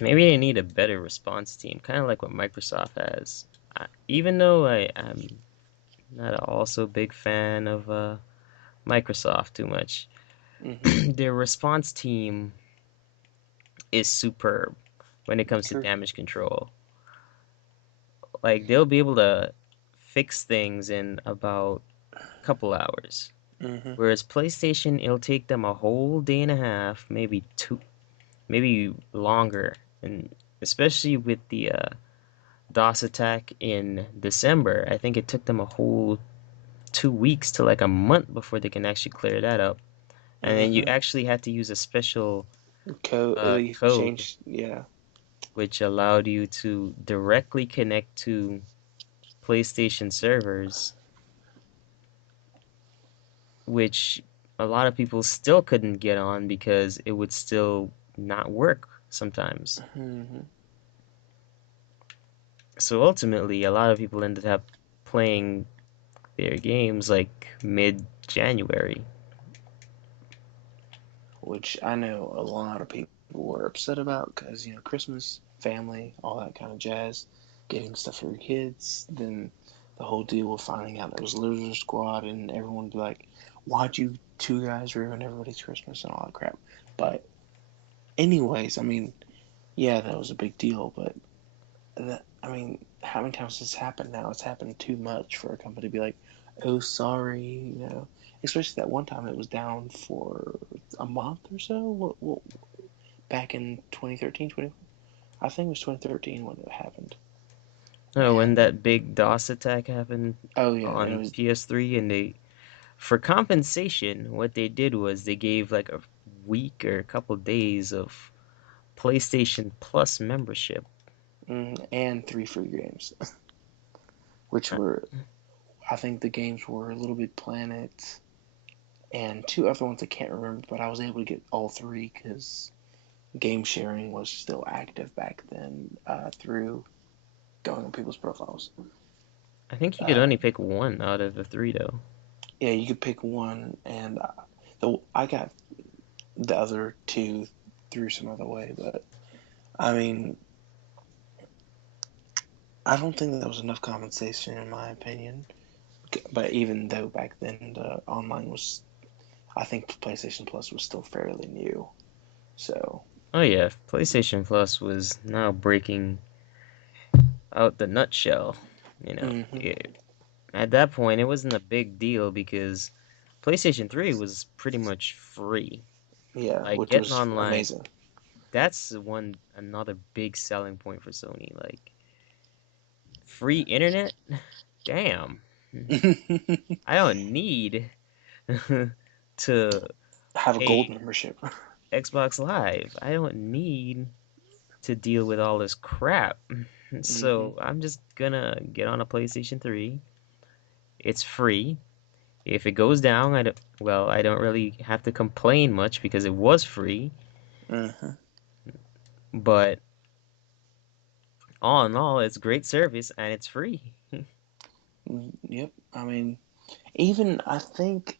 Maybe they need a better response team, kind of like what Microsoft has. Even though I'm not also a big fan of Microsoft too much, Mm-hmm. their response team is superb when it comes to True. damage control. Like they'll be able to fix things in about a couple hours. Mm-hmm. Whereas PlayStation, it'll take them a whole day and a half, maybe two, maybe longer. And especially with the DOS attack in December, I think it took them a whole 2 weeks to like a month before they can actually clear that up. And then you Mm-hmm. actually had to use a special Code they code changed. Yeah. which allowed you to directly connect to PlayStation servers, which a lot of people still couldn't get on because it would still not work sometimes. Mm-hmm. So ultimately, a lot of people ended up playing their games like mid January. Which I know a lot of people were upset about because Christmas, family, all that kind of jazz, getting stuff for your kids. Then the whole deal with finding out that it was Lizard Squad, and everyone would be like, "Why'd you two guys ruin everybody's Christmas and all that crap?" But anyways, I mean, yeah, that was a big deal, but I mean, how many times has this happened now? It's happened too much for a company to be like, "Oh, sorry," you know. Especially that one time it was down for a month or so. Back in 2013, 20, I think it was 2013 when it happened. Oh, when And that big DOS attack happened oh yeah, and it on was PS3, and they, for compensation, what they did was they gave like a week or a couple days of PlayStation Plus membership. and three free games, which Uh, were I think the games were Little Big Planet and two other ones I can't remember, but I was able to get all three because game sharing was still active back then through going on people's profiles. I think you could Uh, only pick one out of the three, though. yeah, you could pick one, and I got the other two through some other way, but I mean, I don't think that was enough compensation in my opinion. But even though back then the online was, I think PlayStation Plus was still fairly new. So, Oh yeah, PlayStation Plus was now breaking out the nutshell. You know, hmm at that point, it wasn't a big deal because PlayStation 3 was pretty much free. yeah, Like which getting was online, amazing. that's one another big selling point for Sony. Like free internet? Damn. I don't need to Have a gold pay membership. Xbox Live. I don't need to deal with all this crap. hmm So I'm just gonna get on a PlayStation 3. It's free. If it goes down, I don't really have to complain much because it was free. hmm But all in all, it's great service and it's free. Yep. I mean, even I think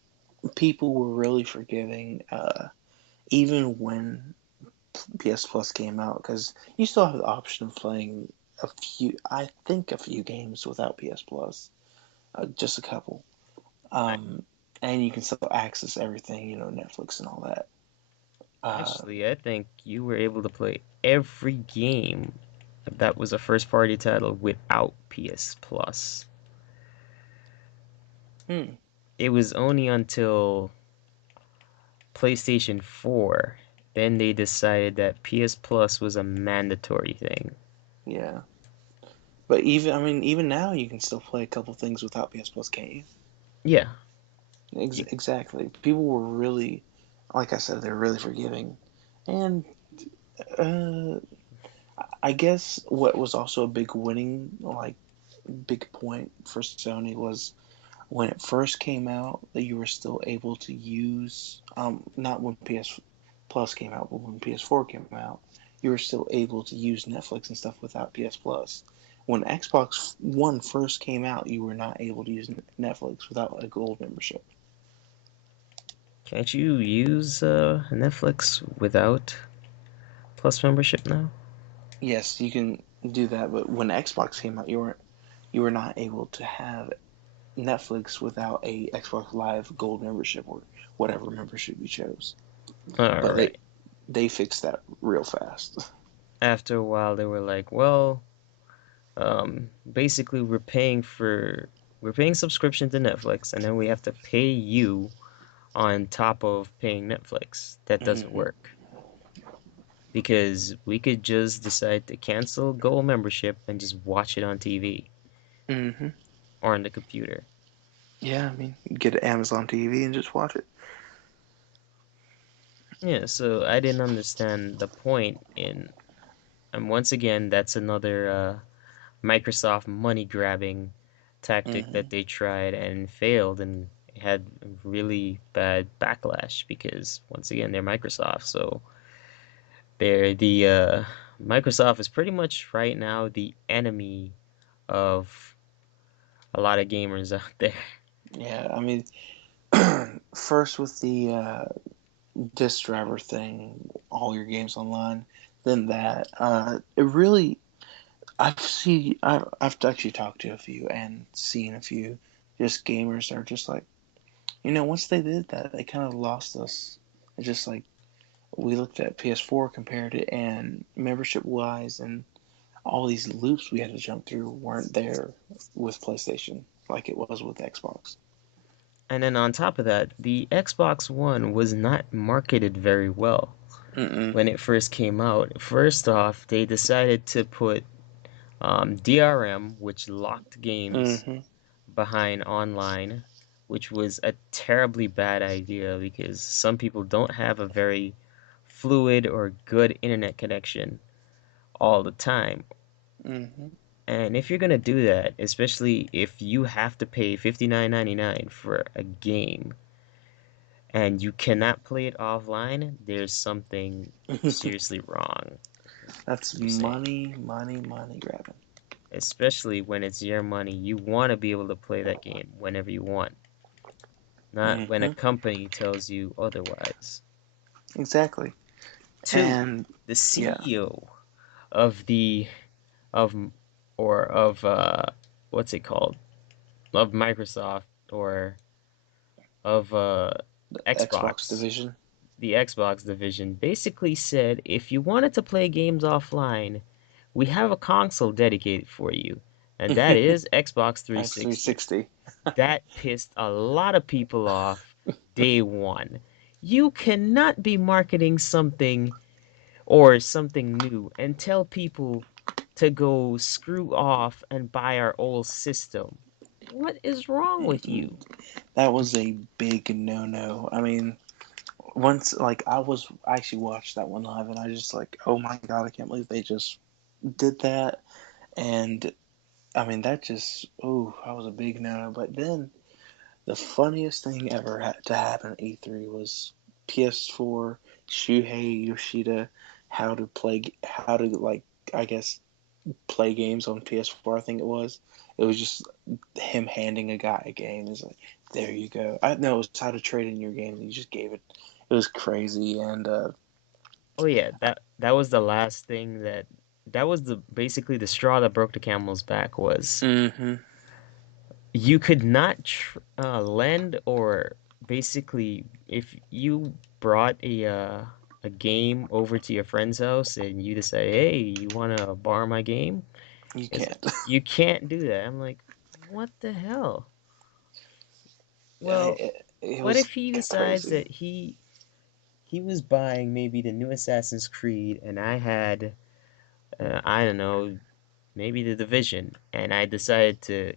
people were really forgiving, even when PS Plus came out, because you still have the option of playing I think a few games without PS Plus, just a couple. Um, and you can still access everything, Netflix and all that. Uh, Actually, I think you were able to play every game that was a first party title without PS Plus. hmm, It was only until PlayStation 4 then they decided that PS Plus was a mandatory thing. yeah. But even now you can still play a couple things without PS Plus, can't you? Yeah. You, Exactly. People were really, like I said, they're really forgiving. And uh, I guess what was also a big winning, like, big point for Sony was when it first came out that you were still able to use, not when PS Plus came out, but when PS4 came out, you were still able to use Netflix and stuff without PS Plus. When Xbox One first came out, you were not able to use Netflix without a gold membership. can't you use Netflix without Plus membership now? Yes, you can do that, but when Xbox came out, you were not able to have Netflix without a Xbox Live Gold membership or whatever membership you chose. But they Alright. they fixed that real fast. After a while, they were like, well, basically, we're paying subscription to Netflix, and then we have to pay you on top of paying Netflix. That doesn't hmm work because we could just decide to cancel Gold membership and just watch it on TV hmm or on the computer. Yeah, I mean, get an Amazon TV and just watch it. Yeah, so I didn't understand the point in, and once again, that's another Microsoft money grabbing tactic hmm that they tried and failed and had really bad backlash because once again they're Microsoft, so they're the Microsoft is pretty much right now the enemy of a lot of gamers out there. Yeah, I mean, first with the disk driver thing, all your games online, then that it really I've actually talked to a few and seen a few just gamers that are just like, once they did that, they kind of lost us. It's just like we looked at PS4, compared it, and membership wise, and all these loops we had to jump through weren't there with PlayStation like it was with Xbox. And then on top of that, the Xbox One was not marketed very well Mm when it first came out. First off, they decided to put DRM, which locked games mm. behind online, which was a terribly bad idea because some people don't have a very fluid or good internet connection all the time. Mhm. Mhm. And if you're gonna do that, especially if you have to pay $59.99 for a game and you cannot play it offline, there's something seriously wrong, That's you're saying. money, money, money grabbing. Especially when it's your money, you want to be able to play that game whenever you want, not when a Mhm. company tells you otherwise. Exactly. Two, And the yeah. CEO of the of or of what's it called? Of Microsoft or of Xbox Xbox, division. the Xbox division basically said if you wanted to play games offline, we have a console dedicated for you, and that is Xbox X 360. 360. That pissed a lot of people off day one. You cannot be marketing something or something new and tell people to go screw off and buy our old system. What is wrong with Mm-mm. you? That was a big no no. I mean, once like I actually watched that one live, and I just like, oh my god, I can't believe they just did that. And I mean, that just, oh, that was a big no no. But then the funniest thing ever to happen at E3 was PS4 Shuhei Yoshida, how to like, I guess, play games on PS4. I think it was. It was just him handing a guy a game. He's like, "There you go." I know it was how to trade in your game. And he just gave it. It was crazy, and Oh yeah, that was the last thing that was the basically the straw that broke the camel's back was mm-hmm, you could not lend or basically if you brought a game over to your friend's house and you decide, hey, you want to borrow my game? you It's like can't. you can't do that. I'm like, what the hell? Well, It what was if he decides crazy. that he was buying maybe the new Assassin's Creed and I had I don't know, maybe the Division, and I decided to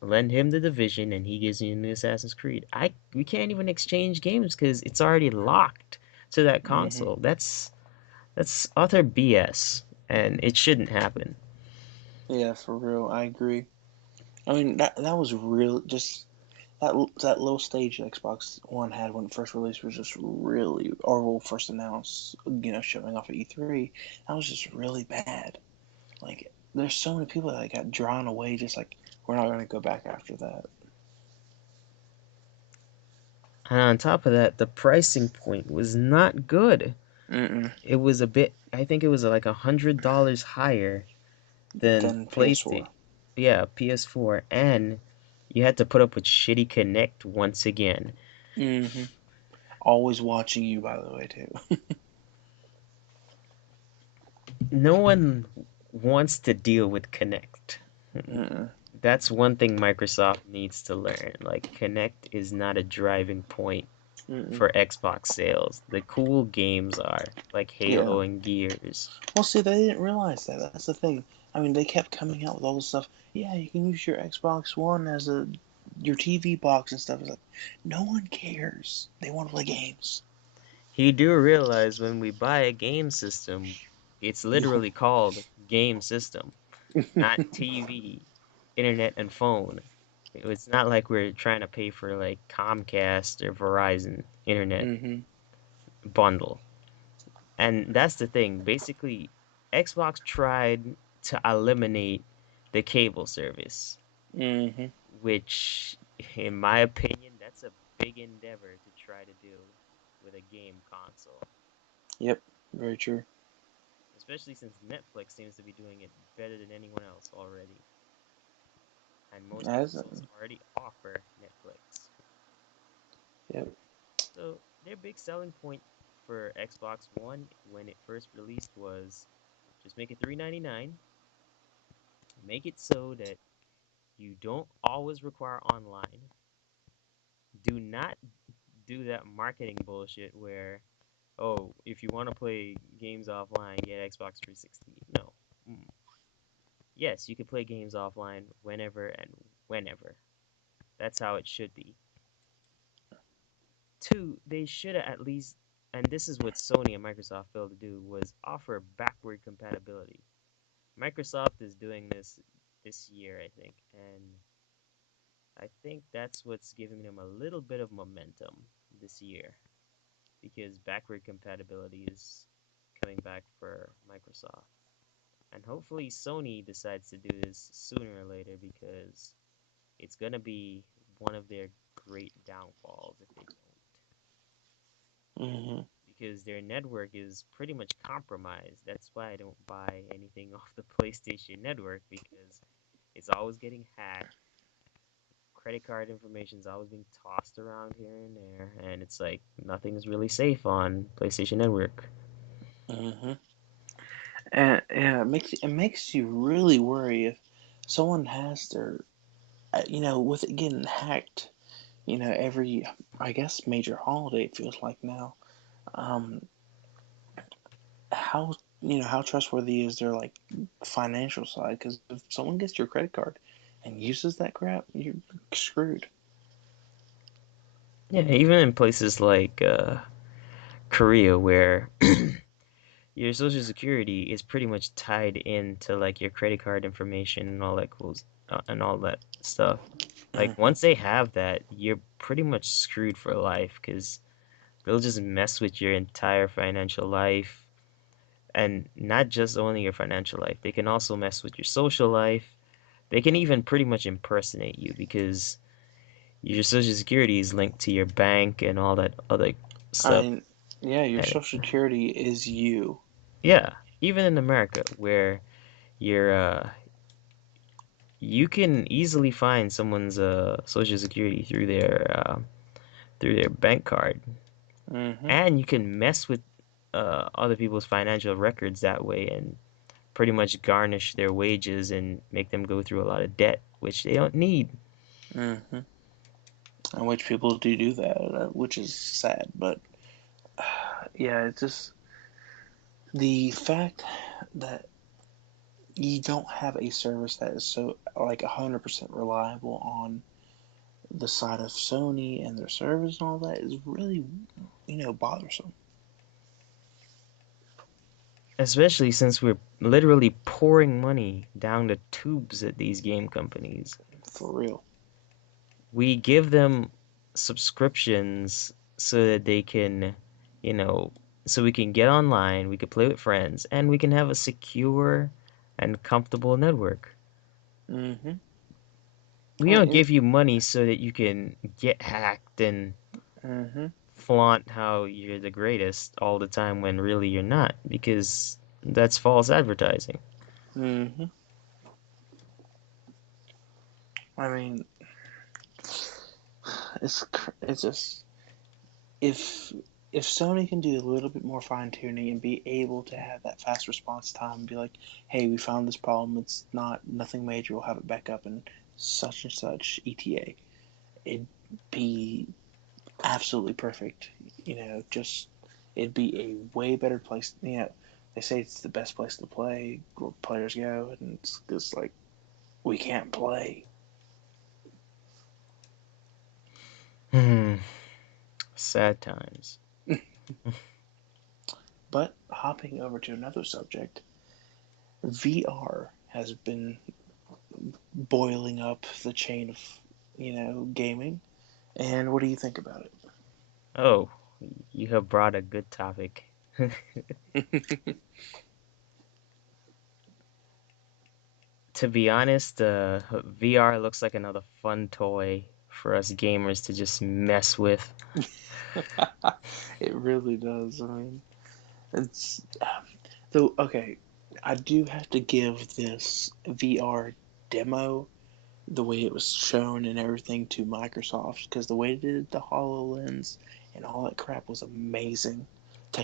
lend him the Division and he gives me a new Assassin's Creed. I we can't even exchange games because it's already locked to that Mm-hmm. console. That's utter BS, and it shouldn't happen. Yeah, for real, I agree. I mean, that was real. Just that little stage Xbox One had when it first released was just really, or when first announced, showing off at E3. That was just really bad. Like, there's so many people that got drawn away. Just like, we're not gonna go back after that. And on top of that, the pricing point was not good. Mm-mm. It was a bit, I think it was like $100 higher than Then PS4. PlayStation. Yeah, PS4, and you had to put up with shitty Connect once again. Mm-hmm. Always watching you, by the way, too. No one wants to deal with Connect. Mm-mm. That's one thing Microsoft needs to learn. Like, Connect is not a driving point Mm-mm. for Xbox sales. The cool games are, like Yeah. Halo and Gears. Well, see, they didn't realize that. That's the thing. I mean, they kept coming out with all this stuff. Yeah, you can use your Xbox One as a your TV box and stuff. It's like, no one cares. They want to play games. You do realize when we buy a game system, it's You. literally called game system, not TV, internet, and phone. It's not like we're trying to pay for like Comcast or Verizon internet Mm-hmm. bundle. And that's the thing. Basically, Xbox tried to eliminate the cable service, Mm-hmm. which, in my opinion, that's a big endeavor to try to do with a game console. Yep. Very true. especially since Netflix seems to be doing it better than anyone else already, and most As consoles already offer Netflix. yep. So their big selling point for Xbox One when it first released was just make it $3.99, make it so that you don't always require online. Do not do that marketing bullshit where, oh, if you want to play games offline, get Xbox 360. No. Mm. Yes, you can play games offline whenever and whenever. That's how it should be. Two, they should have at least, and this is what Sony and Microsoft failed to do, was offer backward compatibility. Microsoft is doing this year, I think, and I think that's what's giving them a little bit of momentum this year because backward compatibility is coming back for Microsoft. And hopefully Sony decides to do this sooner or later because it's going to be one of their great downfalls if they don't. Hmm. Because their network is pretty much compromised. That's why I don't buy anything off the PlayStation Network because it's always getting hacked. Credit card information is always being tossed around here and there, and it's like nothing is really safe on PlayStation Network. Hmm. And yeah, it makes you really worry if someone has their, with it getting hacked, every, I guess, major holiday it feels like now. Um, how how trustworthy is their like financial side? Because if someone gets your credit card and uses that crap, you're screwed. Yeah, even in places like Korea where your social security is pretty much tied into like your credit card information and all that cool and all that stuff. Like Hmm. once they have that, you're pretty much screwed for life because they'll just mess with your entire financial life and not just only your financial life. They can also mess with your social life. They can even pretty much impersonate you because your social security is linked to your bank and all that other I stuff. mean, yeah, your And social security is you. yeah, even in America where you're you can easily find someone's social security through their bank card, Hmm. and you can mess with other people's financial records that way and pretty much garnish their wages and make them go through a lot of debt, which they don't need. Hmm. And which people do that, which is sad. But yeah, it's just the fact that you don't have a service that is so like 100% reliable on the side of Sony and their service and all that is really, bothersome. Especially since we're literally pouring money down the tubes at these game companies. For real. We give them subscriptions so that they can, you know, so we can get online, we can play with friends, and we can have a secure and comfortable network. Hmm. We don't And, give you money so that you can get hacked and hmm. flaunt how you're the greatest all the time when really you're not, because that's false advertising. Hmm. I mean, it's just if if Sony can do a little bit more fine tuning and be able to have that fast response time and be like, hey, we found this problem, it's not nothing major, we'll have it back up in such and such ETA. It'd be absolutely perfect. Just it'd be a way better place. They say it's the best place to play where players go, and it's just like we can't play. Hmm, sad times. But hopping over to another subject, VR has been boiling up the chain of gaming. And what do you think about Oh, you have brought a good topic. it? To be honest, VR looks like another fun toy for us gamers to just mess with. It really does. I mean, it's So, okay, I do have to give this VR demo, the way it was shown and everything, to Microsoft, because the way they did the HoloLens and all that crap was amazing.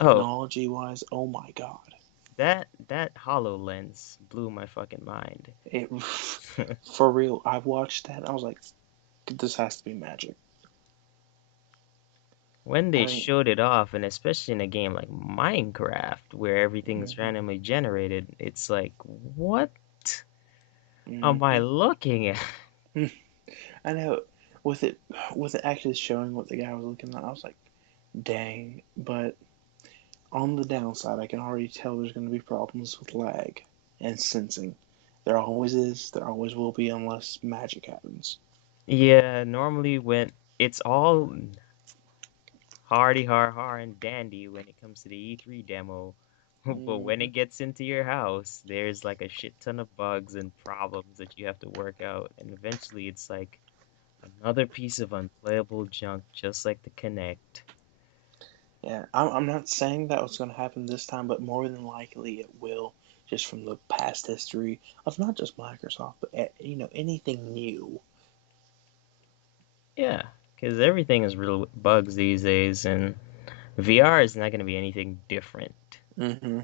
Oh, Technology wise, oh my god. that HoloLens blew my fucking mind. It, for real, I watched that. I was like, this has to be magic. When I they mean, showed it off, and especially in a game like Minecraft, where everything's hmm randomly generated, it's like, what am I hmm looking at? I know with it with it actually showing what the guy was looking at, I was like, dang. But on the downside, I can already tell there's going to be problems with lag and sensing. There always is. There always will be, unless magic happens. Yeah, normally when it's all hardy har and dandy when it comes to the E3 demo, but when Hmm it gets into your house, there's like a shit ton of bugs and problems that you have to work out, and eventually it's like another piece of unplayable junk, just like the Kinect. Yeah, I'm not saying that was going to happen this time, but more than likely it will, just from the past history of not just Microsoft, but anything new. Yeah, because everything is real bugs these days, and VR is not going to be anything different. Hmm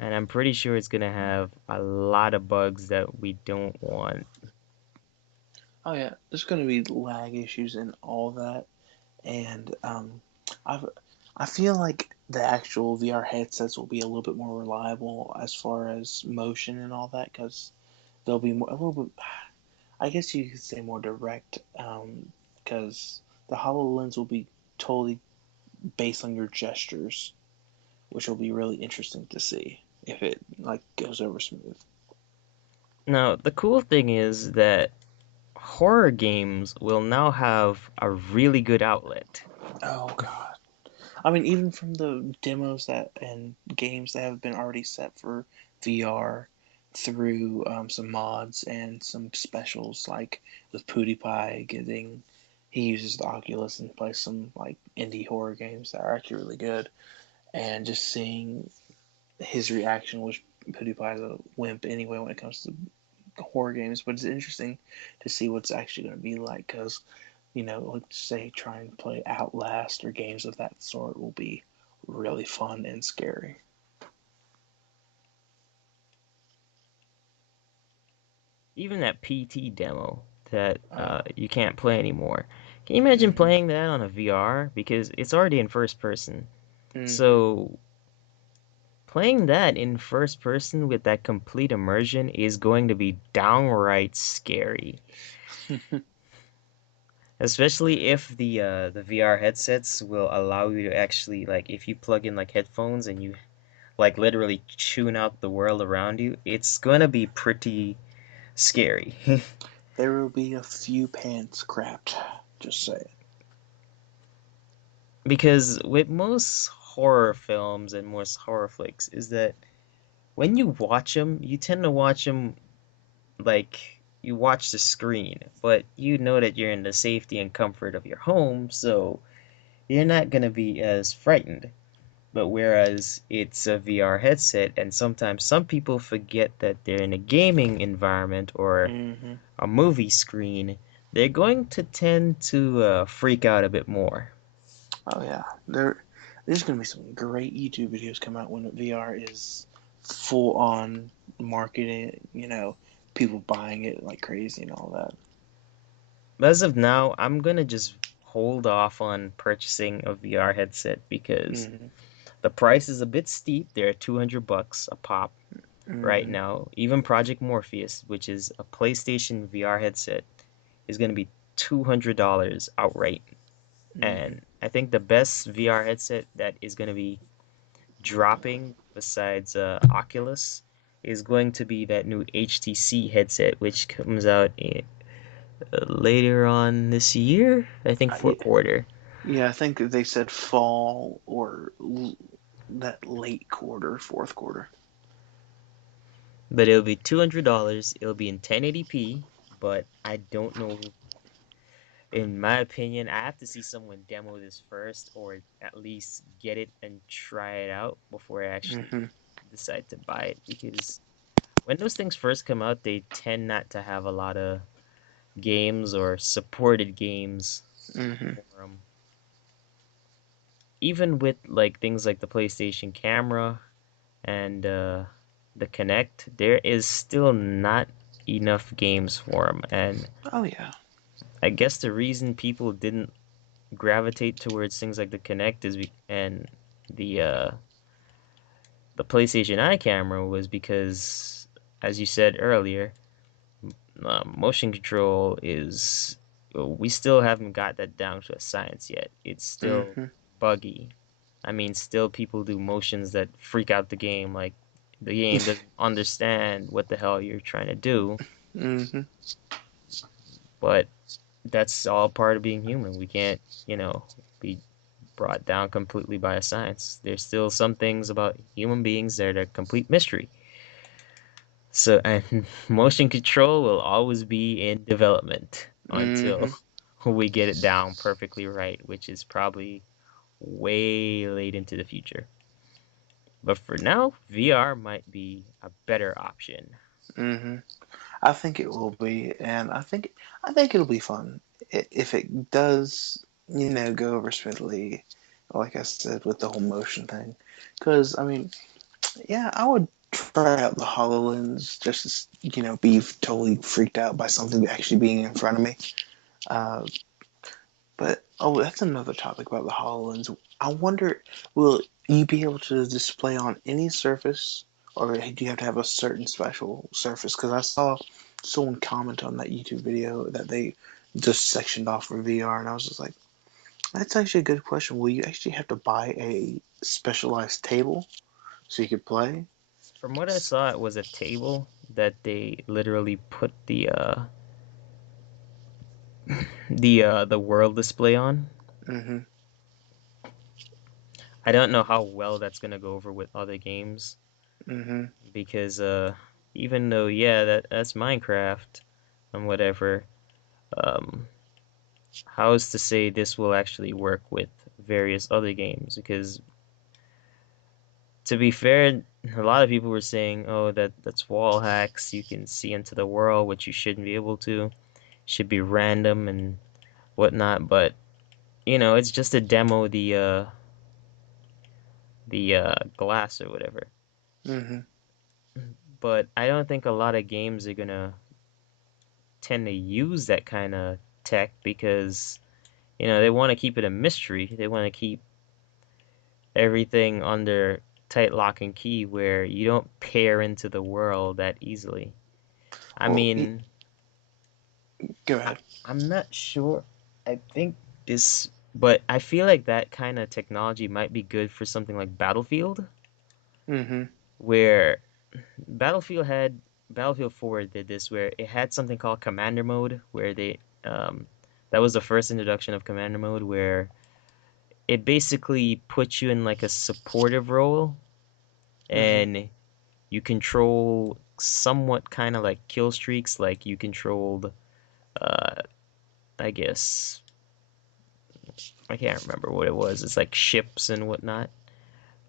And I'm pretty sure it's going to have a lot of bugs that we don't want. Oh yeah, there's going to be lag issues and all that, and I've I feel like the actual VR headsets will be a little bit more reliable as far as motion and all that, because they'll be more a little bit. I guess you could say more direct, because the Hololens will be totally based on your gestures, which will be really interesting to see if it like goes over smooth. Now, the cool thing is that horror games will now have a really good outlet. Oh god. I mean, even from the demos that and games that have been already set for VR through some mods and some specials, like with PewDiePie getting, he uses the Oculus and plays some like indie horror games that are actually really good, and just seeing his reaction, which PewDiePie is a wimp anyway when it comes to horror games, but it's interesting to see what's actually going to be like, because let's say trying to play Outlast or games of that sort will be really fun and scary. Even that PT demo that Oh, you can't play anymore. Can you imagine mm-hmm, playing that on a VR? Because it's already in first person. mm-hmm. So playing that in first person with that complete immersion is going to be downright scary. Especially if the VR headsets will allow you to actually like if you plug in like headphones and you like literally tune out the world around you, it's gonna be pretty scary. There will be a few pants crapped. Just say it. Because with most horror films and most horror flicks is that when you watch them, you tend to watch them like you watch the screen, but you know that you're in the safety and comfort of your home, so you're not gonna be as frightened. But whereas it's a VR headset, and sometimes some people forget that they're in a gaming environment or Mm-hmm. a movie screen, they're going to tend to freak out a bit more. Oh yeah, there's gonna be some great YouTube videos come out when VR is full on marketing. People buying it like crazy and all that. But as of now, I'm gonna just hold off on purchasing a VR headset because Mm-hmm. the price is a bit steep. They're $200 a pop right Mm-hmm. now. Even Project Morpheus, which is a PlayStation VR headset, is gonna be $200 outright. Mm-hmm. And I think the best VR headset that is going to be dropping besides Oculus is going to be that new HTC headset, which comes out later on this year. I think Yeah, fourth quarter. yeah, I think they said fall or that late quarter, fourth quarter. But it'll be $200. It'll be in 1080p, but I don't know. In my opinion, I have to see someone demo this first, or at least get it and try it out before I actually Mm-hmm. decide to buy it because when those things first come out, they tend not to have a lot of games or supported games Mm-hmm. for them. Even with like things like the PlayStation camera and the Kinect, there is still not enough games for them. And Oh yeah. I guess the reason people didn't gravitate towards things like the Kinect and the uh, the PlayStation Eye camera was because, as you said earlier, motion control is we still haven't got that down to a science yet. It's still Mm-hmm. buggy. I mean, still people do motions that freak out the game. Like the game doesn't understand what the hell you're trying to do, Mm-hmm. but that's all part of being human. We can't, be brought down completely by a science. There's still some things about human beings that are a complete mystery. So, and motion control will always be in development Mm-hmm. until we get it down perfectly right, which is probably way late into the future. But for now, VR might be a better option. Mm-hmm. I think it will be, and I think it'll be fun if it does, go over smoothly. Like I said, with the whole motion thing, because I mean, yeah, I would try out the Hololens just to, be totally freaked out by something actually being in front of me. Uh, but oh, that's another topic about the HoloLens. I wonder, will you be able to display on any surface, or do you have to have a certain special surface? Because I saw someone comment on that YouTube video that they just sectioned off for VR, and I was just like, that's actually a good question. Will you actually have to buy a specialized table so you could play? From what I saw, it was a table that they literally put the world display on. Mm-hmm. I don't know how well that's gonna go over with other games Mm-hmm. because even though yeah that's Minecraft and whatever, um, how is to say this will actually work with various other games? Because to be fair, a lot of people were saying, "Oh, that's wall hacks. You can see into the world, which you shouldn't be able to. Should be random and whatnot." But it's just a demo. The glass or whatever. Mm-hmm. But I don't think a lot of games are gonna tend to use that kind of tech because they want to keep it a mystery. They want to keep everything under tight lock and key where you don't peer into the world that easily. I Well, mean, go ahead. I'm not sure. I think but I feel like that kind of technology might be good for something like Battlefield, Mm-hmm. where Battlefield 4 did this, where it had something called Commander Mode, where that was the first introduction of Commander Mode, where it basically puts you in like a supportive role, Mm-hmm. and you control somewhat kind of like kill streaks, like you controlled, uh, I guess I can't remember what it was. It's like ships and whatnot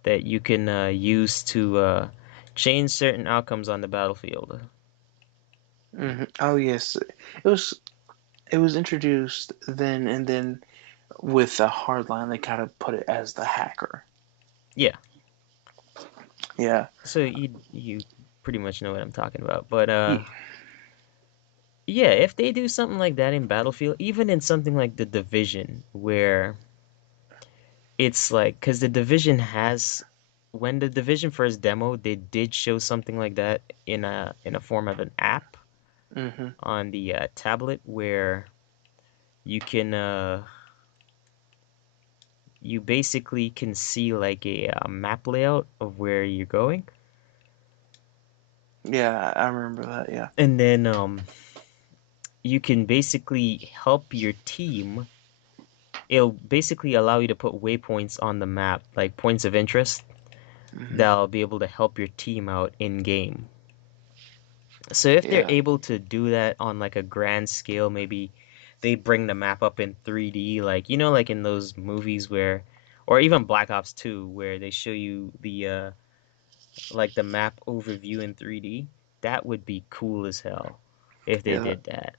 that you can use to change certain outcomes on the battlefield. Mm-hmm. Oh yes, it was introduced then, and then with the hardline, they kind of put it as the hacker. Yeah, Yeah. so you pretty much know what I'm talking about. But Ye- yeah, if they do something like that in Battlefield, even in something like the Division, where it's like, because the Division has, when the Division first demo, they did show something like that in a form of an app Mhm. on the tablet where you can you basically can see like a map layout of where you're going, Yeah, I remember that. Yeah. and then you can basically help your team. It'll basically allow you to put waypoints on the map, like points of interest Mhm. that'll be able to help your team out in game. So if they're Yeah. able to do that on like a grand scale, maybe they bring the map up in 3D, like like in those movies where, or even Black Ops 2, where they show you like the map overview in 3D. That would be cool as hell if they Yeah, did that.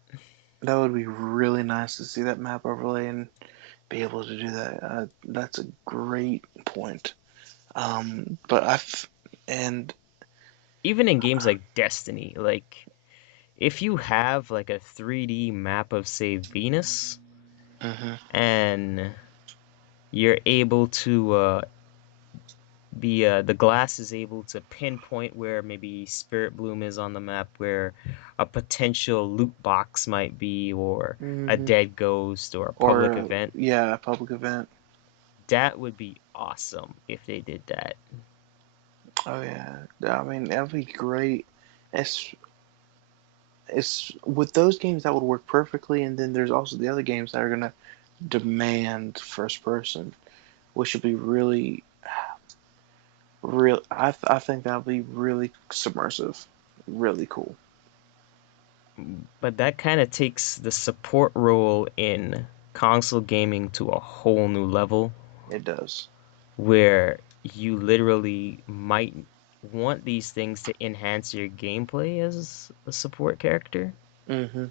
that would be really nice to see that map overlay and be able to do that. That's a great point. But I've and Even in games like Destiny, like if you have like a 3D map of say Venus mhm, and you're able to the glass is able to pinpoint where maybe Spirit Bloom is on the map, where a potential loot box might be, or a mhm, dead ghost, or a public or event. yeah, a public event. That would be awesome if they did that. Oh yeah, I mean that would be great. It's it's with those games that would work perfectly, and then there's also the other games that are gonna demand first person, which would be really, real. I think that would be really submersive, really cool. But that kind of takes the support role in console gaming to a whole new level It does. where you literally might want these things to enhance your gameplay as a support character. Hmm.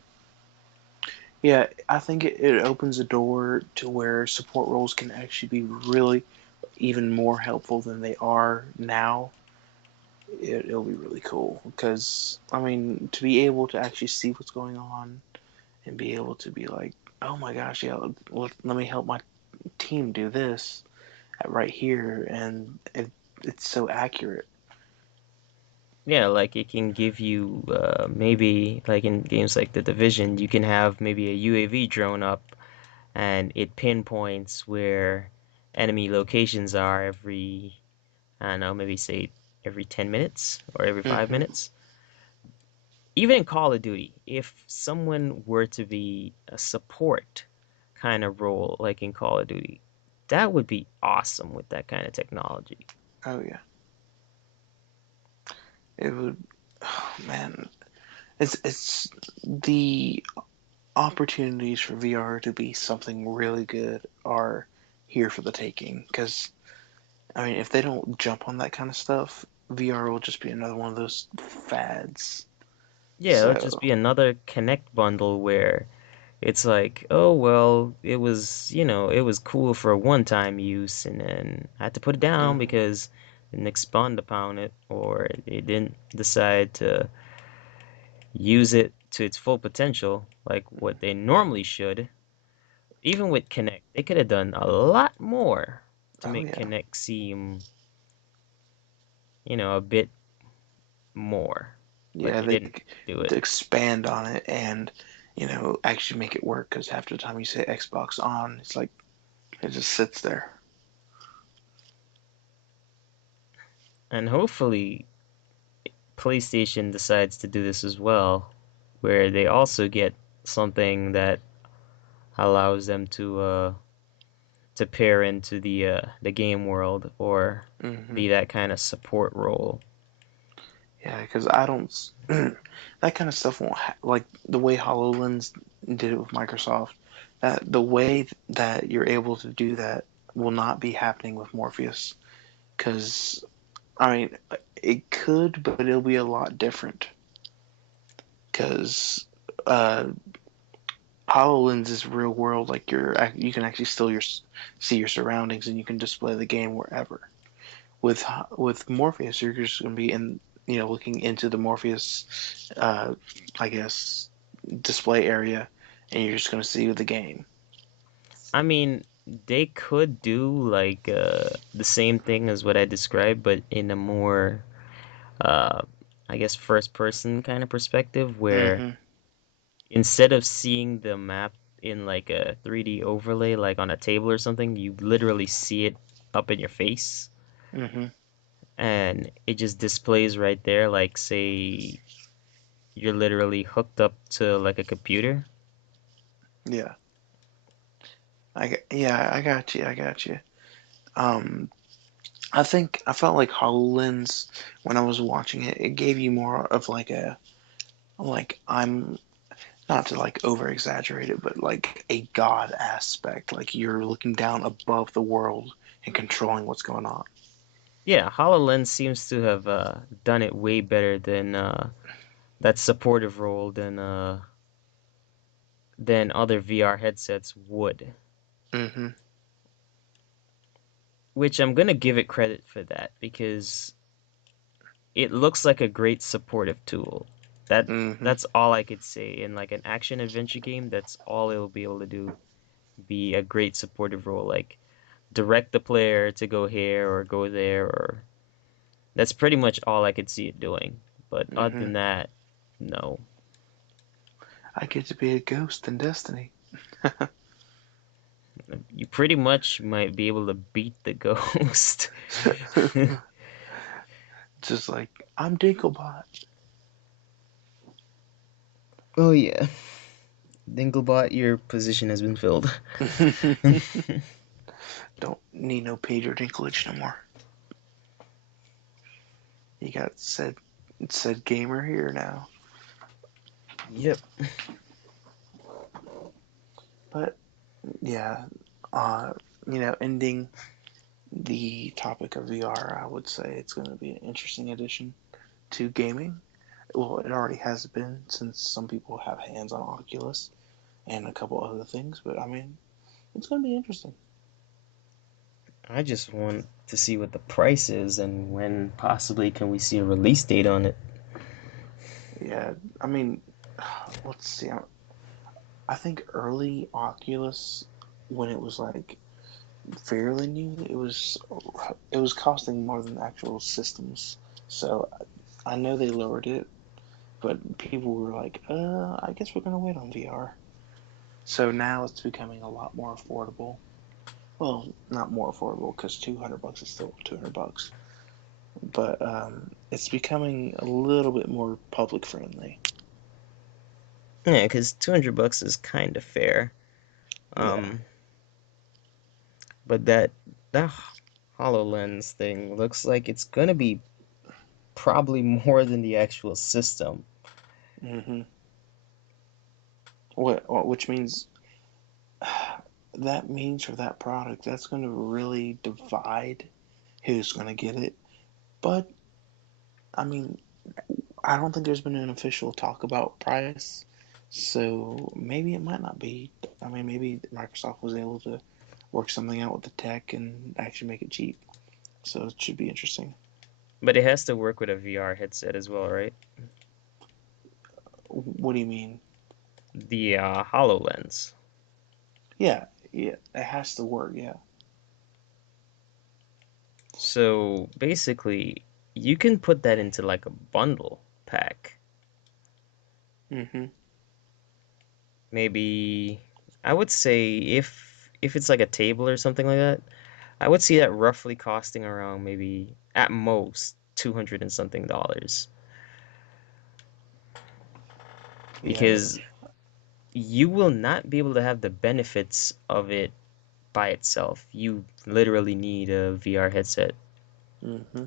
Yeah, I think it opens a door to where support roles can actually be really even more helpful than they are now. It'll be really cool because I mean to be able to actually see what's going on and be able to be like, oh my gosh, yeah, let me help my team do this right here, and it's so accurate. Yeah, like it can give you maybe like in games like The Division, you can have maybe a UAV drone up and it pinpoints where enemy locations are every, I don't know, maybe say every 10 minutes or every 5 Hmm. minutes. Even in Call of Duty, if someone were to be a support kind of role like in Call of Duty, that would be awesome with that kind of technology. Oh yeah, it would. Oh, man, it's the opportunities for VR to be something really good are here for the taking. Because I mean, if they don't jump on that kind of stuff, VR will just be another one of those fads. Yeah, it'll just So, be another Connect bundle where it's like, oh well, it was, it was cool for a one-time use, and then I had to put it down mhm, because it didn't expand upon it, or they didn't decide to use it to its full potential, like what they normally should. Even with Connect, they could have done a lot more to oh make yeah, Connect seem, a bit more, but yeah, they didn't do it. to expand on it and actually make it work. Because half the time you say Xbox on, it's like it just sits there. And hopefully, PlayStation decides to do this as well, where they also get something that allows them to pair into the game world or Hmm. be that kind of support role. Yeah, because I don't. That kind of stuff won't like the way HoloLens did it with Microsoft. That the way that you're able to do that will not be happening with Morpheus. Because I mean, it could, but it'll be a lot different. Because uh, HoloLens is real world. Like you can actually still see your surroundings, and you can display the game wherever. With Morpheus, you're just going to be in looking into the Morpheus, uh, I guess, display area, and you're just going to see the game. I mean, they could do like the same thing as what I described, but in a more, uh, I guess, first person kind of perspective, where Mm-hmm. instead of seeing the map in like a 3D overlay, like on a table or something, you literally see it up in your face Mm-hmm. and it just displays right there, like say you're literally hooked up to like a computer. Yeah. Yeah, I got you. I got you. Um, I think I felt like HoloLens when I was watching it. It gave you more of like a like I'm not to like over exaggerate it, but like a god aspect. Like you're looking down above the world and controlling what's going on. Yeah, HoloLens seems to have done it way better than that supportive role than other VR headsets would. Mm-hmm. Which I'm gonna give it credit for that because it looks like a great supportive tool. That Mm-hmm. that's all I could say. In like an action adventure game, that's all it'll be able to do. Be a great supportive role, like direct the player to go here or go there, or that's pretty much all I could see it doing. But other Mm-hmm. than that, no. I get to be a ghost in Destiny. You pretty much might be able to beat the ghost. Just like I'm Dinklebot. Oh yeah, Dinklebot, your position has been filled. Don't need no Pedro Dinklage no more. You got said gamer here now. Yep. But yeah, ending the topic of VR, I would say it's going to be an interesting addition to gaming. Well, it already has been since some people have hands on Oculus and a couple other things, but I mean, it's going to be interesting. I just want to see what the price is and when possibly can we see a release date on it. Yeah, I mean, let's see. I think early Oculus, when it was like fairly new, it was costing more than actual systems. So I know they lowered it, but people were like, I guess we're gonna wait on VR. So now it's becoming a lot more affordable. Well, not more affordable because $200 is still $200, but it's becoming a little bit more public friendly. Yeah, because $200 is kind of fair. Yeah. Um, but that HoloLens thing looks like it's gonna be probably more than the actual system. hmm Which means that means for that product, that's going to really divide who's going to get it. But I mean, I don't think there's been an official talk about price, so maybe it might not be. I mean, maybe Microsoft was able to work something out with the tech and actually make it cheap. So it should be interesting. But it has to work with a VR headset as well, right? What do you mean? The HoloLens. Yeah, yeah, it has to work. Yeah. So basically, you can put that into like a bundle pack. hmm Maybe I would say if it's like a table or something like that, I would see that roughly costing around maybe at most 200 and something dollars Yeah. because you will not be able to have the benefits of it by itself. You literally need a VR headset hmm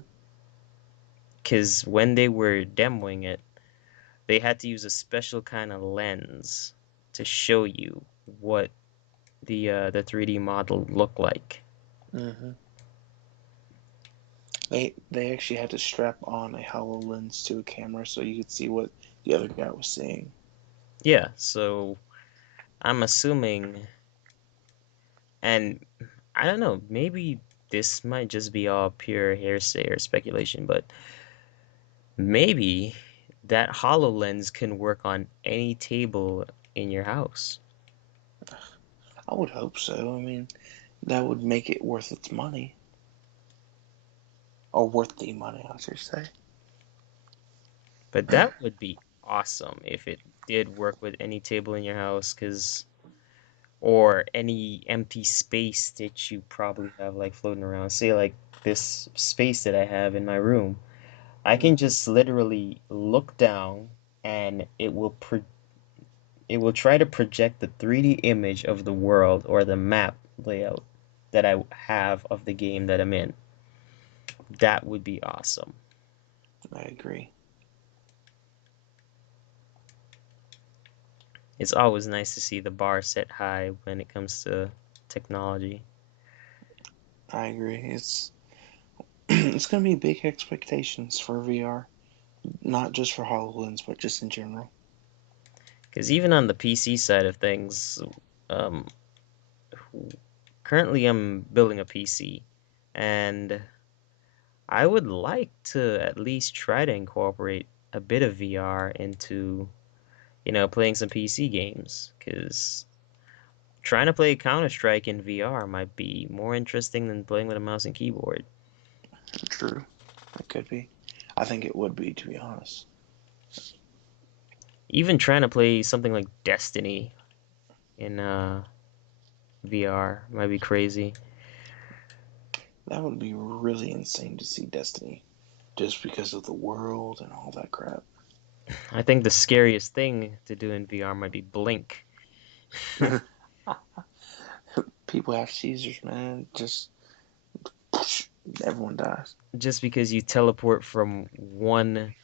because when they were demoing it, they had to use a special kind of lens to show you what the 3D model looked like. hmm They actually had to strap on a HoloLens to a camera so you could see what the other guy was seeing. Yeah, so I'm assuming, and I don't know, maybe this might just be all pure hearsay or speculation, but maybe that HoloLens can work on any table in your house. I would hope so. I mean, that would make it worth its money, or worth the money, I should say. But that would be awesome if it did work with any table in your house, cause or any empty space that you probably have like floating around. Say like this space that I have in my room. I can hmm just literally look down and it will try to project the 3D image of the world or the map layout that I have of the game that I'm in. That would be awesome. I agree. It's always nice to see the bar set high when it comes to technology. I agree. It's It's gonna be big expectations for VR, not just for HoloLens, but just in general. Because even on the PC side of things, um, currently I'm building a PC, and I would like to at least try to incorporate a bit of VR into, playing some PC games. Because trying to play Counter-Strike in VR might be more interesting than playing with a mouse and keyboard. True, it could be. I think it would be, to be honest. Even trying to play something like Destiny in VR might be crazy. That would be really insane to see Destiny, just because of the world and all that crap. I think the scariest thing to do in VR might be blink. People have seizures, man. Just everyone dies. Just because you teleport from one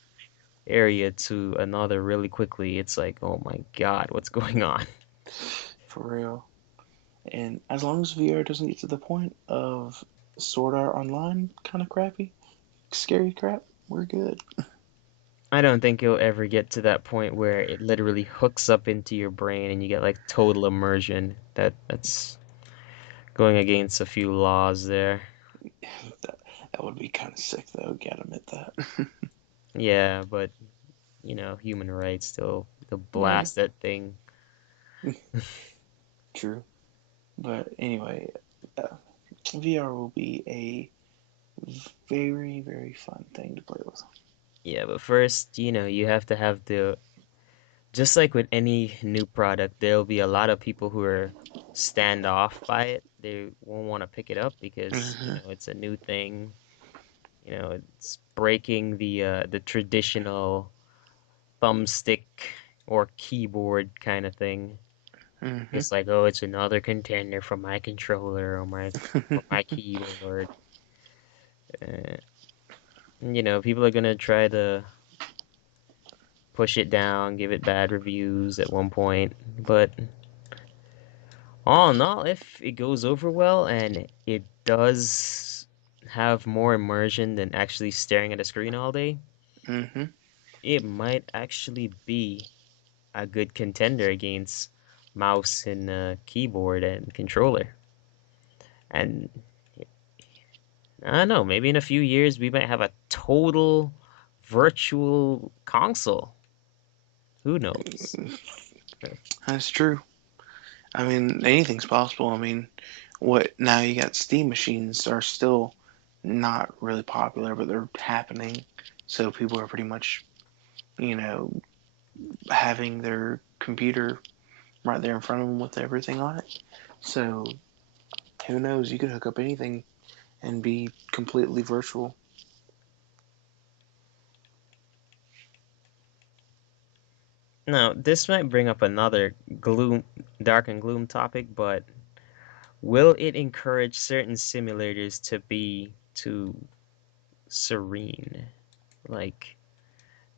area to another really quickly, it's like, oh my god, what's going on? For real. And as long as VR doesn't get to the point of Sword Art Online kind of crappy, scary crap, we're good. I don't think you'll ever get to that point where it literally hooks up into your brain and you get like total immersion. That's going against a few laws there. that, that would be kind of sick, though. Gotta admit that. Yeah, but human rights, they'll Yeah, blast that thing. true. But anyway, uh, VR will be a very, very fun thing to play with. Yeah, but first, you have to have the just like with any new product, there'll be a lot of people who are stand off by it. They won't want to pick it up because, Hmm. it's a new thing. It's breaking the traditional thumbstick or keyboard kind of thing. Hmm. It's like, oh, it's another contender for my controller or my keyboard. Uh, people are gonna try to push it down, give it bad reviews at one point, but all in all, if it goes over well and it does have more immersion than actually staring at a screen all day, Hmm. it might actually be a good contender against mouse and keyboard and controller. And I don't know, maybe in a few years we might have a total virtual console. Who knows? That's true. I mean, anything's possible. I mean, what now? You got Steam machines are still not really popular, but they're happening. So people are pretty much, you know, having their computer right there in front of them with everything on it. So who knows? You could hook up anything and be completely virtual. Now, this might bring up another dark and gloom topic, but will it encourage certain simulators to be too serene? Like,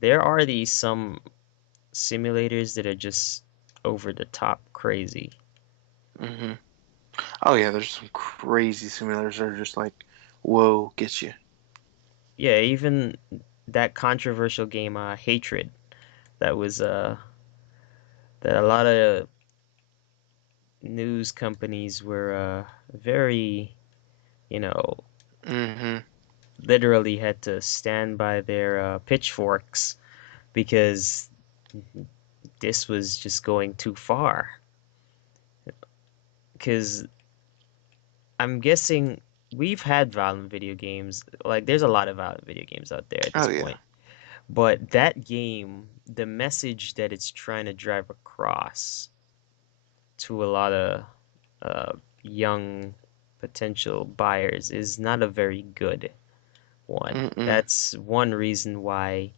there are these some simulators that are just over the top crazy. Hmm. Oh yeah, there's some crazy simulators that are just like, whoa, get you. Yeah, even that controversial game, Hatred, that was that a lot of news companies were very, you know, Hmm. literally had to stand by their pitchforks because this was just going too far. Because I'm guessing we've had violent video games. Like, there's a lot of violent video games out there at this Oh yeah. point. But that game, the message that it's trying to drive across to a lot of uh, young potential buyers is not a very good one. Mm-mm. That's one reason why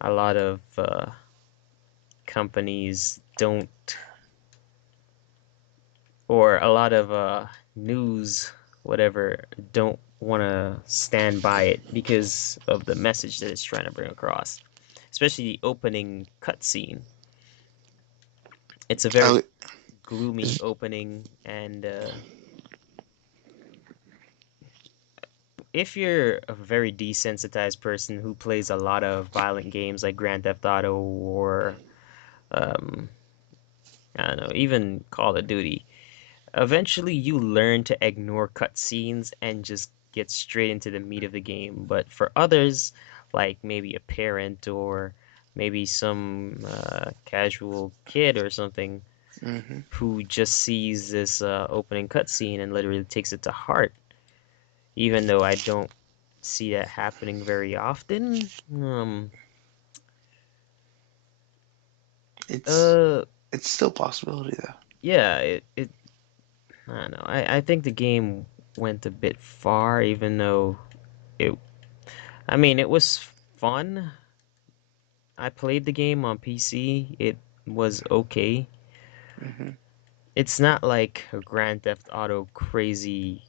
a lot of companies don't, or a lot of news, whatever, don't want to stand by it because of the message that it's trying to bring across. Especially the opening cutscene. It's a very Oh, gloomy is opening, and if you're a very desensitized person who plays a lot of violent games like Grand Theft Auto or um, I don't know, even Call of Duty, eventually you learn to ignore cutscenes and just get straight into the meat of the game. But for others, like maybe a parent or maybe some casual kid or something Hmm. who just sees this opening cutscene and literally takes it to heart, even though I don't see that happening very often. It's Uh, it's still a possibility though. yeah, it I don't know. I think the game went a bit far, even though it I mean, it was fun. I played the game on PC. It was okay. Hmm. It's not like a Grand Theft Auto crazy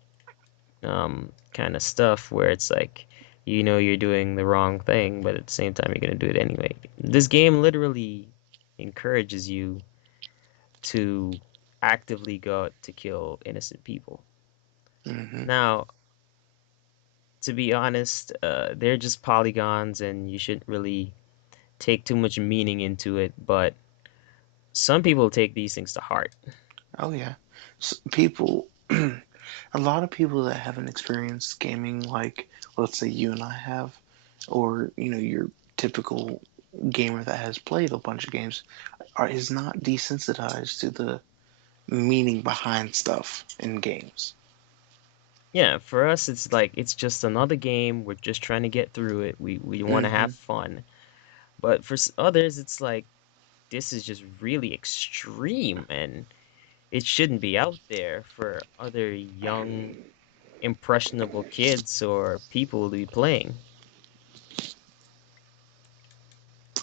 kind of stuff where it's like you know you're doing the wrong thing, but at the same time you're gonna do it anyway. This game literally encourages you to actively go out to kill innocent people. Hmm. Now, to be honest, they're just polygons and you shouldn't really take too much meaning into it, but some people take these things to heart. Oh yeah, people. A lot of people that haven't experienced gaming, like let's say you and I have, or your typical gamer that has played a bunch of games, is not desensitized to the meaning behind stuff in games. Yeah, for us, it's like it's just another game. We're just trying to get through it. We want to Hmm. have fun. But for others, it's like this is just really extreme, and it shouldn't be out there for other young, impressionable kids or people to be playing.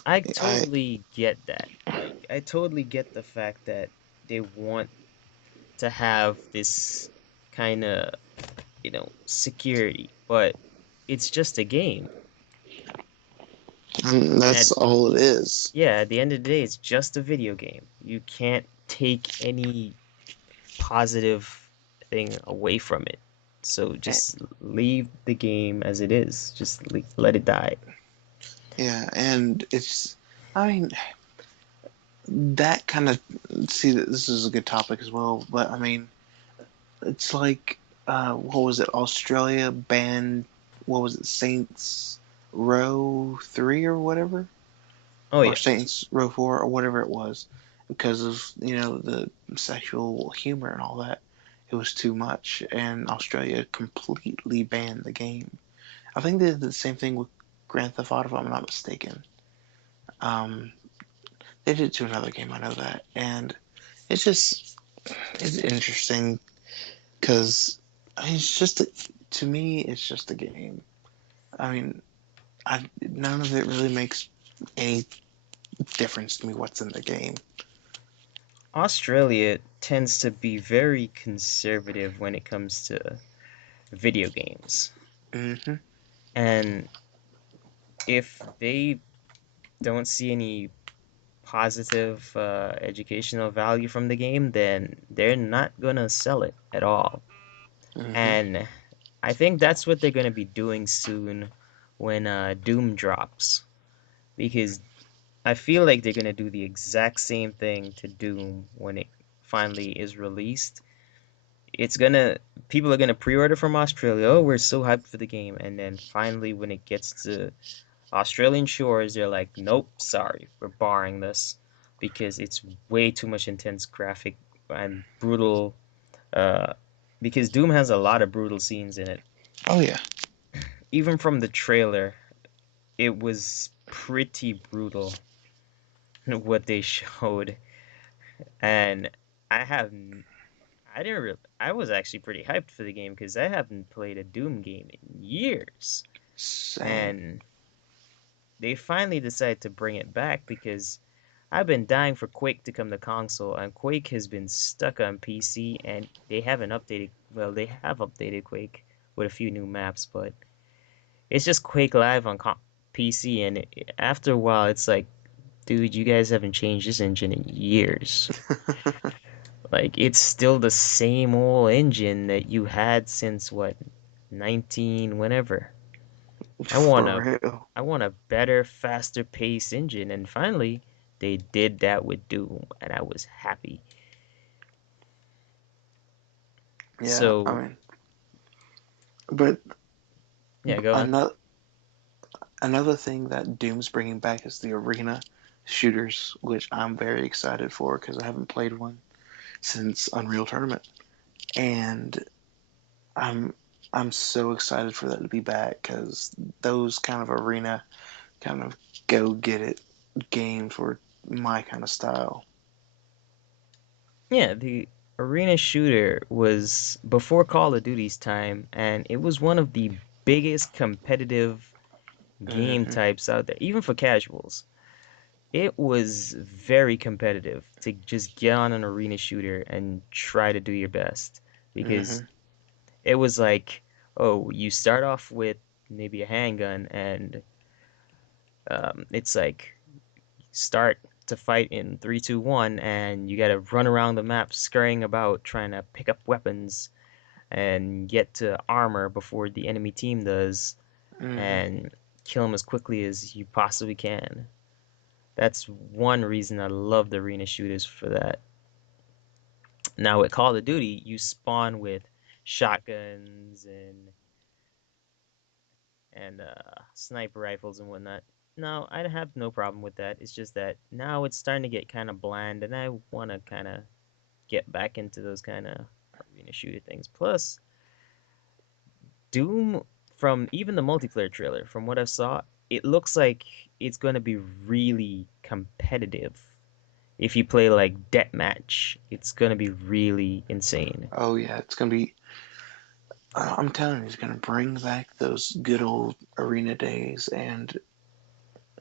I I totally get that. Like, I totally get the fact that they want to have this kind of, security, but it's just a game. And That's all it is. at the end of the day, it's just a video game. You can't take any positive thing away from it. So Eh, just leave the game as it is. Just let it die. Yeah, and I mean, that kind of see that this is a good topic as well. But I mean, it's like, what was it? Australia banned, what was it? Saints Row 3 or whatever, Oh or yeah. Saints Row 4 or whatever it was, because of the sexual humor and all that. It was too much, and Australia completely banned the game. I think they did the same thing with Grand Theft Auto, if I'm not mistaken. Um, they did it to another game, I know that, and it's just it's interesting because it's just to me, it's just a game. I mean, none of it really makes any difference to me what's in the game. Australia tends to be very conservative when it comes to video games. Hmm. And if they don't see any positive educational value from the game, then they're not gonna sell it at all. Hmm. And I think that's what they're gonna be doing soon when Doom drops, because I feel like they're gonna do the exact same thing to Doom when it finally is released. It's gonna People are gonna pre-order from Australia. Oh, we're so hyped for the game, and then finally when it gets to Australian shores, they're like, nope, sorry, we're barring this because it's way too much intense graphic and brutal. Uh, because Doom has a lot of brutal scenes in it. Oh yeah. Even from the trailer, it was pretty brutal what they showed, and I have I didn't really, I was actually pretty hyped for the game because I haven't played a Doom game in years, Same. and they finally decided to bring it back because I've been dying for Quake to come to console, and Quake has been stuck on PC, and they haven't updated. Well, they have updated Quake with a few new maps, but it's just Quake Live on PC, and after a while, it's like, dude, you guys haven't changed this engine in years. Like, it's still the same old engine that you had since what? 19 whenever. I want For a real. I want a better, faster pace engine, and finally they did that with Doom, and I was happy. Yeah, I So mean, but yeah, go on. another another thing that Doom's bringing back is the arena shooters, which I'm very excited for because I haven't played one since Unreal Tournament, and I'm I'm so excited for that to be back because those kind of arena kind of go get it games were my kind of style. Yeah, the arena shooter was before Call of Duty's time, and it was one of the biggest competitive game Hmm. types out there, even for casuals. It was very competitive to just get on an arena shooter and try to do your best because Hmm. it was like, oh, you start off with maybe a handgun, and it's like start to fight in 3, 2, 1, and you gotta run around the map scurrying about trying to pick up weapons and get to armor before the enemy team does Hmm. and kill them as quickly as you possibly can. That's one reason I love the arena shooters for that. Now with Call of Duty, you spawn with shotguns and sniper rifles and whatnot. No, I have no problem with that. It's just that now it's starting to get kind of bland, and I want to kind of get back into those kind of arena shooter things. Plus, Doom, from even the multiplayer trailer, from what I saw, it looks like it's going to be really competitive. If you play like deathmatch, it's going to be really insane. Oh yeah, it's gonna be. I'm telling you, it's gonna bring back those good old arena days, and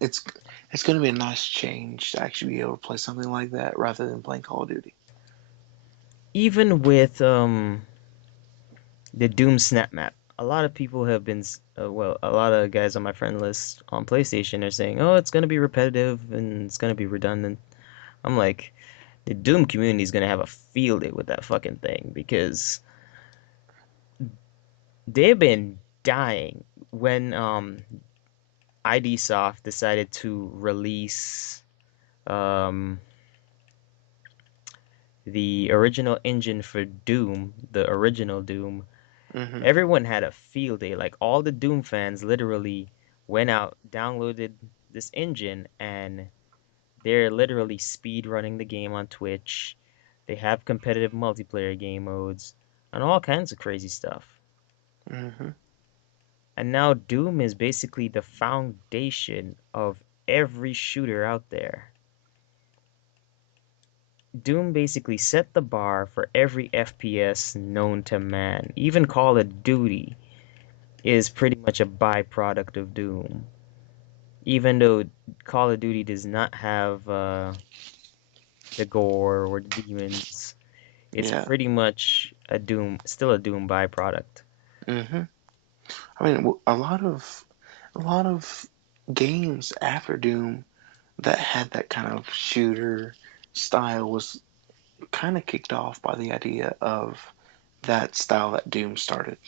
it's it's gonna be a nice change to actually be able to play something like that rather than playing Call of Duty. Even with the Doom Snap Map, a lot of people have been, well, a lot of guys on my friend list on PlayStation are saying, oh, it's going to be repetitive and it's going to be redundant. I'm like, the Doom community is going to have a field day with that fucking thing because they've been dying when ID Soft decided to release um, the original engine for Doom, the original Doom. Hmm. Everyone had a field day. Like all the Doom fans literally went out, downloaded this engine, and they're literally speed running the game on Twitch. They have competitive multiplayer game modes and all kinds of crazy stuff. Hmm. And now Doom is basically the foundation of every shooter out there. Doom basically set the bar for every FPS known to man. Even Call of Duty is pretty much a byproduct of Doom. Even though Call of Duty does not have the gore or the demons, it's Yeah. pretty much still a Doom byproduct. Hmm. I mean, a lot of games after Doom that had that kind of shooter style was kind of kicked off by the idea of that style that Doom started.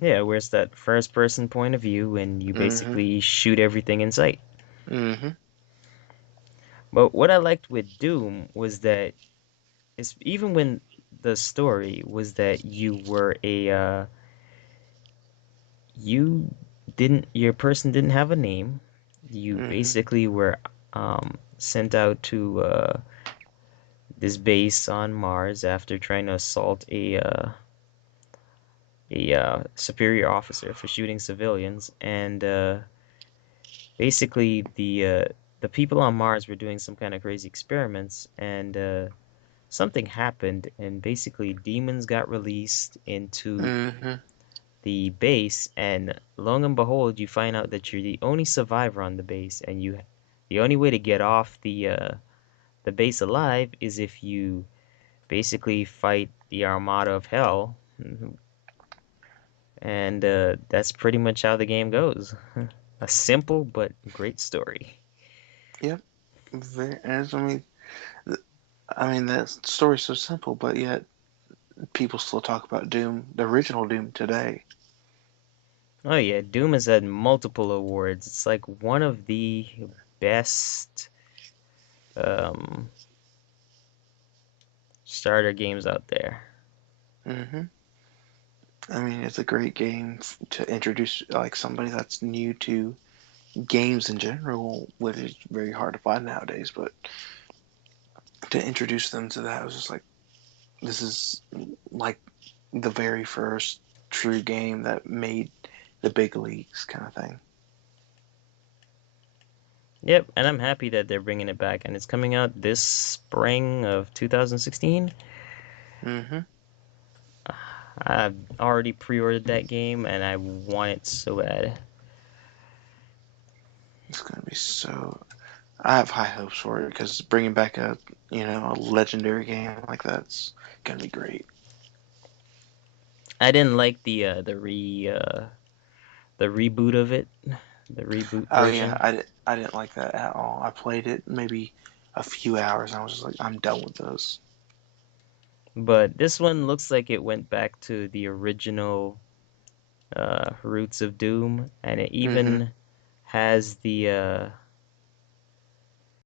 Yeah, where's that first person point of view and you Hmm. basically shoot everything in sight. Hmm. But what I liked with Doom was that it's even when the story was that you didn't your person didn't have a name. You Hmm. basically were sent out to this base on Mars after trying to assault a superior officer for shooting civilians, and basically the people on Mars were doing some kind of crazy experiments, and something happened, and basically demons got released into Hmm. the base, and lo and behold, you find out that you're the only survivor on the base, and the only way to get off the base alive is if you basically fight the Armada of Hell, and that's pretty much how the game goes. A simple but great story. Yep. Very, and I mean that story's so simple, but yet people still talk about Doom, the original Doom today. Oh yeah, Doom has had multiple awards. It's like one of the best um, starter games out there. Hmm. I mean, it's a great game to introduce like somebody that's new to games in general, which is very hard to find nowadays. But to introduce them to that, I was just like, this is like the very first true game that made the big leagues, kind of thing. Yep, and I'm happy that they're bringing it back, and it's coming out this spring of 2016. Hmm. I've already pre-ordered that game, and I want it so bad. It's gonna be so. I have high hopes for it because bringing back a a legendary game like that's gonna be great. I didn't like the reboot of it, the reboot Oh yeah, version. I didn't like that at all. I played it maybe a few hours and I was just like, I'm done with this. But this one looks like it went back to the original roots of Doom, and it Hmm. even has